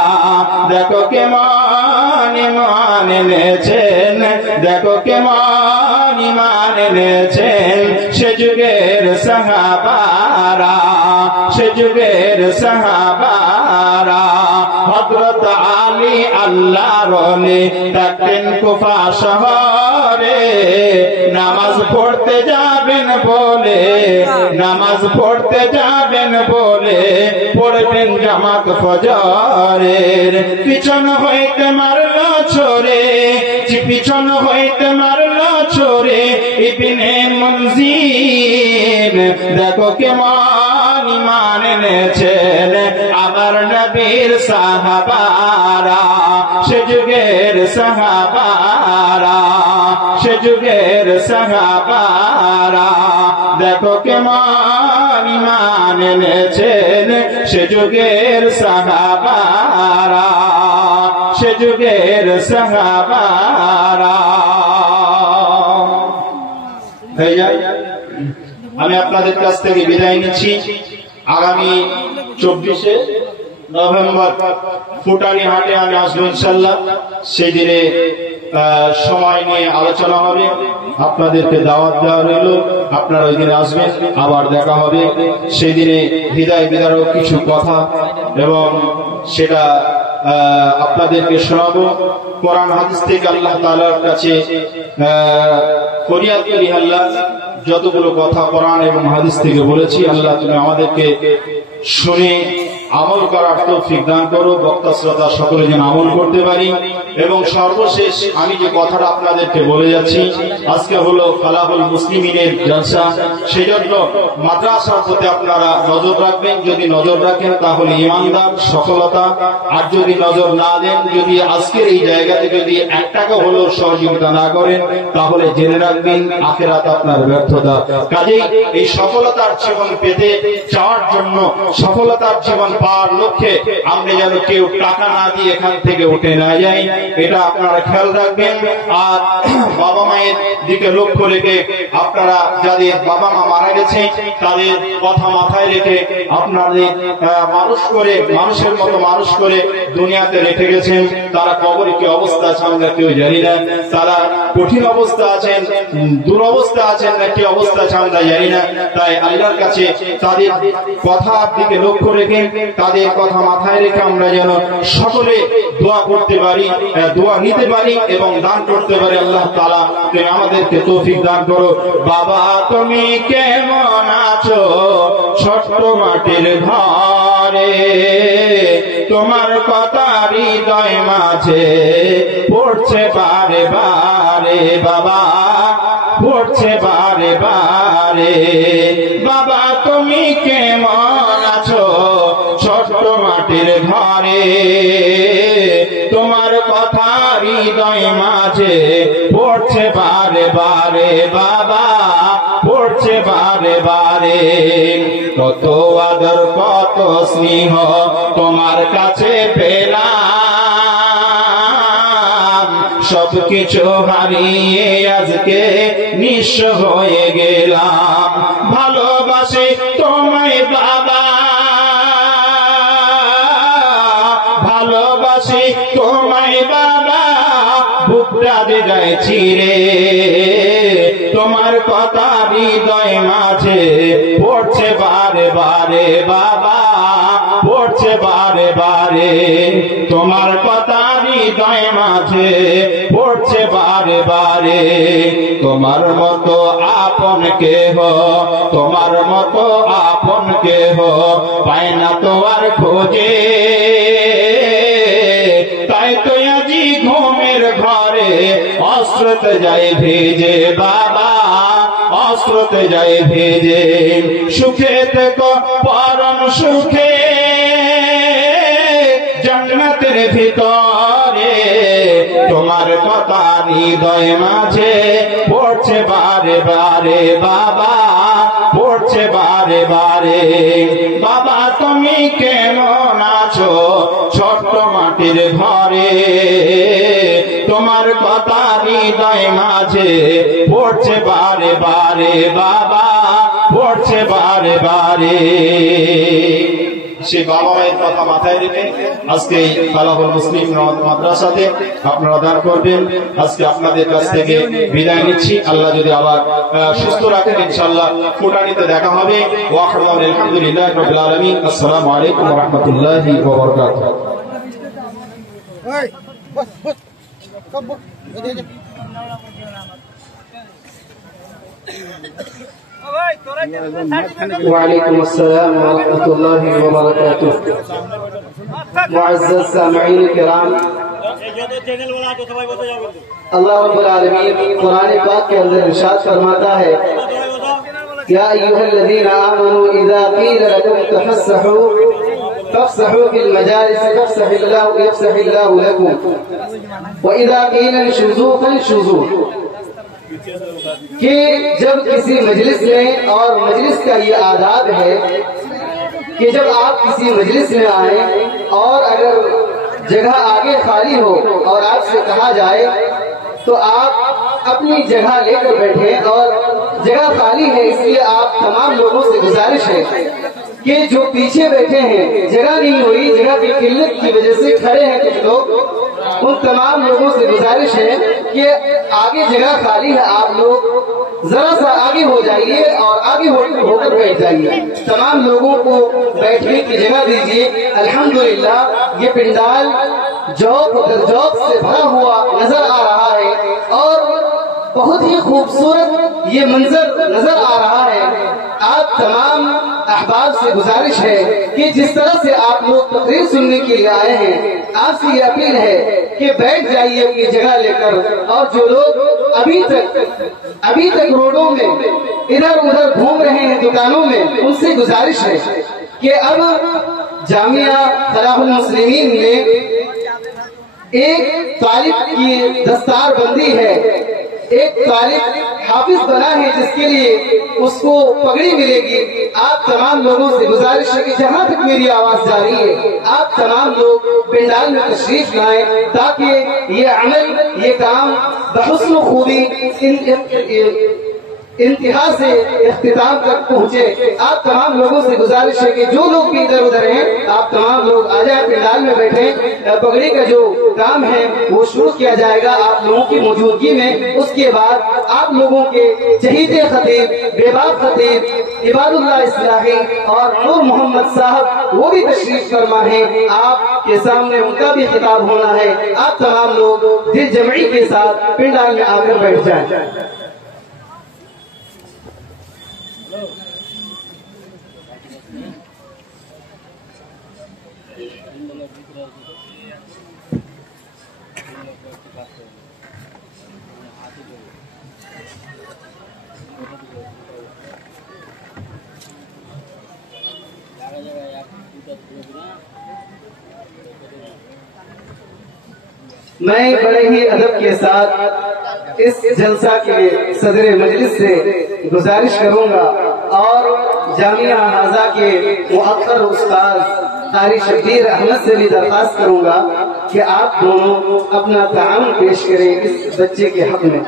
দেখো কেমন ঈমান এনেছেন, দেখো কেমন ঈমান এনেছেন সে যুগের সাহাবারা, সে যুগের সাহাবারা। হযরত আলী আল্লাহর ওলি থাকতেন কুফা শহরে, নামাজ পড়তে যাবেন বলে, নামাজ পড়তে যাবেন বলে পড়বেন জামাত ফজরের। পিছন হইতে মারলো ছুরি, পিছন হইতে মারলো ছুরি ইবনে মুনজির। দেখো কেমন ঈমান এনেছেন আমার নবীর সাহাবারা, সে যুগের সাহাবারা, সে যুগের সাহাবারা। দেখো কেমন ঈমান এনেছেন সে যুগের সাহাবারা, সে যুগের সাহাবারা। আমি আপনাদের কাছ থেকে বিদায় নিচ্ছি। আগামী 24শে নভেম্বর ফুটানি হাটে আমি আসবো ইনশাল্লাহ। সেই দিনে সময় নিয়ে আলোচনা হবে, আপনাদেরকে দাওয়াত দেওয়া রইল, আপনারা ওই দিনে আসবেন, আবার দেখা হবে। সেই দিনে হৃদয় বিদারক কিছু কথা এবং সেটা আপনাদেরকে শোনাবো। কোরআন হাদিস থেকে আল্লাহ তাআলার কাছে ফরিয়াদ করি, আল্লাহ যতগুলো কথা কোরআন এবং হাদিস থেকে বলেছি, আল্লাহ তুমি আমাদেরকে শুনে আমল করার তৌফিক দান করো, বক্তা শ্রোতা সকলে যেন আমল করতে পারি। এবং সর্বশেষ আমি যে কথাটা আপনাদেরকে বলে যাচ্ছি, আজকে হলো ফালাহুল মুসলিমিনের জলসা, সেই জন্য মাদ্রাসার প্রতি আপনারা নজর রাখবেন। যদি নজর রাখেন তাহলে ঈমানদার সফলতা, আর যদি নজর না দেন, যদি আজকের এই জায়গাতে যদি 1 টাকা হলেও সহযোগিতা না করেন, তাহলে জেনে রাখবেন আখিরাত আপনার ব্যর্থতা। কাজেই এই সফলতার জীবন পেতে চাওয়ার জন্য, সফলতার জীবন পাওয়ার লক্ষ্যে আমরা যেন কেউ টাকা না দিয়ে এখান থেকে উঠে না যাই, এটা আপনারা খেয়াল রাখবেন। আর বাবা মায়ের দিকে লক্ষ্য রেখে, আপনারা যাদের বাবা মা মারা গেছে তাদের কথা মাথায় রেখে আপনাদের মানুষ করে, মানুষের মতো মানুষ করে দুনিয়াতে রেখে গেছেন। তারা কবরে কি অবস্থা আছে আমরা কেউ জানি না, তারা কঠিন অবস্থা আছেন, দুরবস্থা আছেন না কি অবস্থা আছে আমরা জানি না। তাই আল্লাহর কাছে তাদের কথার দিকে লক্ষ্য রেখে, তাদের কথা মাথায় রেখে আমরা যেন সকলে দোয়া করতে পারি, দোয়া নিতে পারি এবং দান করতে পারি। আল্লাহ তাআলা তুমি আমাদেরকে তৌফিক দান করো। বাবা তুমি কেমন আছো ছোট্ট মাটির ঘরে, তোমার কথা হৃদয় মাঝে পড়ছে বারে বারে, বাবা পড়ছে বারে বারে। বাবা তুমি কেমন আছো ছোট্ট মাটির ঘরে, তোমার কথা হৃদয় মাঝে পড়ছে বারে বারে, বাবা পড়ছে বারে বারে। কত আদর কত স্নেহ তোমার কাছে পেলাম, সবকিছু হারিয়ে আজকে নিঃস্ব হয়ে গেলাম। ভালোবাসে তোমায় বাবা, ভালোবাসি তোমায় বাবা, বুকটা হৃদয় চিরে, তোমার কথা হৃদয় মাঝে পড়ছে বারে বারে, বাবা পড়ছে বারে বারে। তোমার কথা হৃদয় মাঝে পড়ছে বারে বারে। তোমার মতো আপন কেহ, তোমার মতো আপন কেহ পায় না তো আর খোঁজে, তাই তো আজি ঘুমের ঘরে অস্ত্রতে যায় ভেজে বাবা, অস্ত্রতে যায় ভেজে। সুখে থেকো পরম সুখে জান্নাতের ভিতরে, তোমার কথা হৃদয় মাঝে পড়ছে বারে বারে বাবা, পড়ছে বারে বারে। বাবা তুমি কেমন আছো ছোট্ট মাটির ঘরে, তোমার কথা হৃদয় মাঝে পড়ছে বারে বারে বাবা, পড়ছে বারে বারে। সে বাবা মায়ের কথা মাথায় রেখে আজকে ফালাহুল মুসলিম মাদ্রাসাতে আপনারা দান করবেন। আজকে আপনাদের কাছ থেকে বিদায় নিচ্ছি। আল্লাহ যদি আবার সুস্থ রাখেন ইনশাআল্লাহ ফুটানিতে দেখা হবে। ওয়া আলহামদুলিল্লাহি রাব্বিল আলামিন। আসসালামু আলাইকুম ওয়া রাহমাতুল্লাহি ওয়া বারাকাতুহু। वालेकुम अस्सलाम व रहमतुल्लाहि व बरकातुहू। मुअज़्ज़ज़ सामिईन किराम, अल्लाह रब्बुल आलमीन कुरान पाक के अंदर इरशाद फरमाता है, या अय्युहल्लज़ीना आमनू इज़ा क़ील लकुम तफ़स्सहू फफ़्सहू फ़िल मजालिस यफ़्सहिल्लाहु लकुम व इज़ा क़ील इंशुज़ू फ़ंशुज़ू। कि जब किसी मजलिस में, और मजलिस का ये आदाब है कि जब आप किसी मजलिस में आए और अगर जगह आगे खाली हो और आपसे कहा जाए तो आप अपनी जगह लेकर बैठे, और जगह खाली है इसलिए आप तमाम लोगों से गुजारिश है कि जो पीछे बैठे हैं, जगह नहीं हुई, जगह की किल्लत की वजह से खड़े हैं कुछ लोग, उन तमाम लोगों से गुजारिश है कि आगे जगह खाली है, आप लोग जरा सा आगे हो जाइए और आगे होकर बैठ जाइए। तमाम लोगों को बैठने की जगह दीजिए। अल्हम्दुलिल्लाह ये पिंडाल जौक से भरा हुआ नजर आ रहा है और बहुत ही खूबसूरत ये मंजर नजर आ रहा है। आप तमाम अहबाब से गुजारिश है कि जिस तरह से आप लोग तकरीर सुनने के लिए आए हैं, आपसे ये अपील है कि बैठ जाइए अपनी जगह लेकर। और जो लोग अभी तक रोडों में इधर उधर घूम रहे हैं दुकानों में, उनसे गुजारिश है कि अब जामिया फलाहुल मुस्लिमीन में एक तालिब की दस्तार बंदी है, एक तालिब हाफिज बना है जिसके लिए उसको पगड़ी मिलेगी। आप तमाम लोगों से गुजारिश है कि जहां तक मेरी आवाज जा रही है, आप तमाम लोग पिंडाल में तशरीफ लाएं ताकि ये अमल, ये काम बहुस्न खूबी इंतहा से इख्तिताम तक पहुँचे। आप तमाम लोगों से गुजारिश है कि जो लोग भी इधर उधर हैं, आप तमाम लोग आ जाए, पिंडाल में बैठे। पगड़ी का जो काम है वो शुरू किया जाएगा आप लोगों की मौजूदगी में। उसके बाद आप लोगों के चहीते खतीब, बेबाक खतीब इबादुल्लाह इस्लाही और नूर मोहम्मद साहब वो भी तशरीफ फरमा है। आपके सामने उनका भी खिताब होना है। आप तमाम लोग दिल जमई के साथ पिंडाल में आकर बैठ जाएं। मैं बड़े ही अदब के साथ इस जलसा के सदर मजलिस से गुजारिश करूंगा और जामिया हाजा के मुअक्कर उस्ताद कारी शब्बीर अहमद से भी दरखास्त करूंगा कि आप दोनों अपना ताउन पेश करें इस बच्चे के हक में।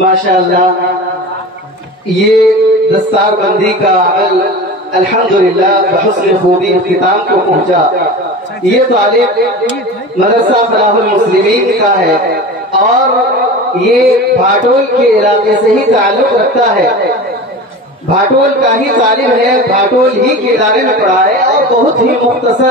माशाअल्लाह, ये दस्तारबंदी का अमल अल्हम्दुलिल्लाह बहुस्न खूबी इख्तिताम को पहुंचा। ये तालिब मदरसा फलाहुल मुस्लिमीन का है और ये भाटोल के इलाके से ही ताल्लुक रखता है। भाटोल का ही तालिब है, भाटोल ही के इदारे में पढ़ा है और बहुत ही मुख्तसर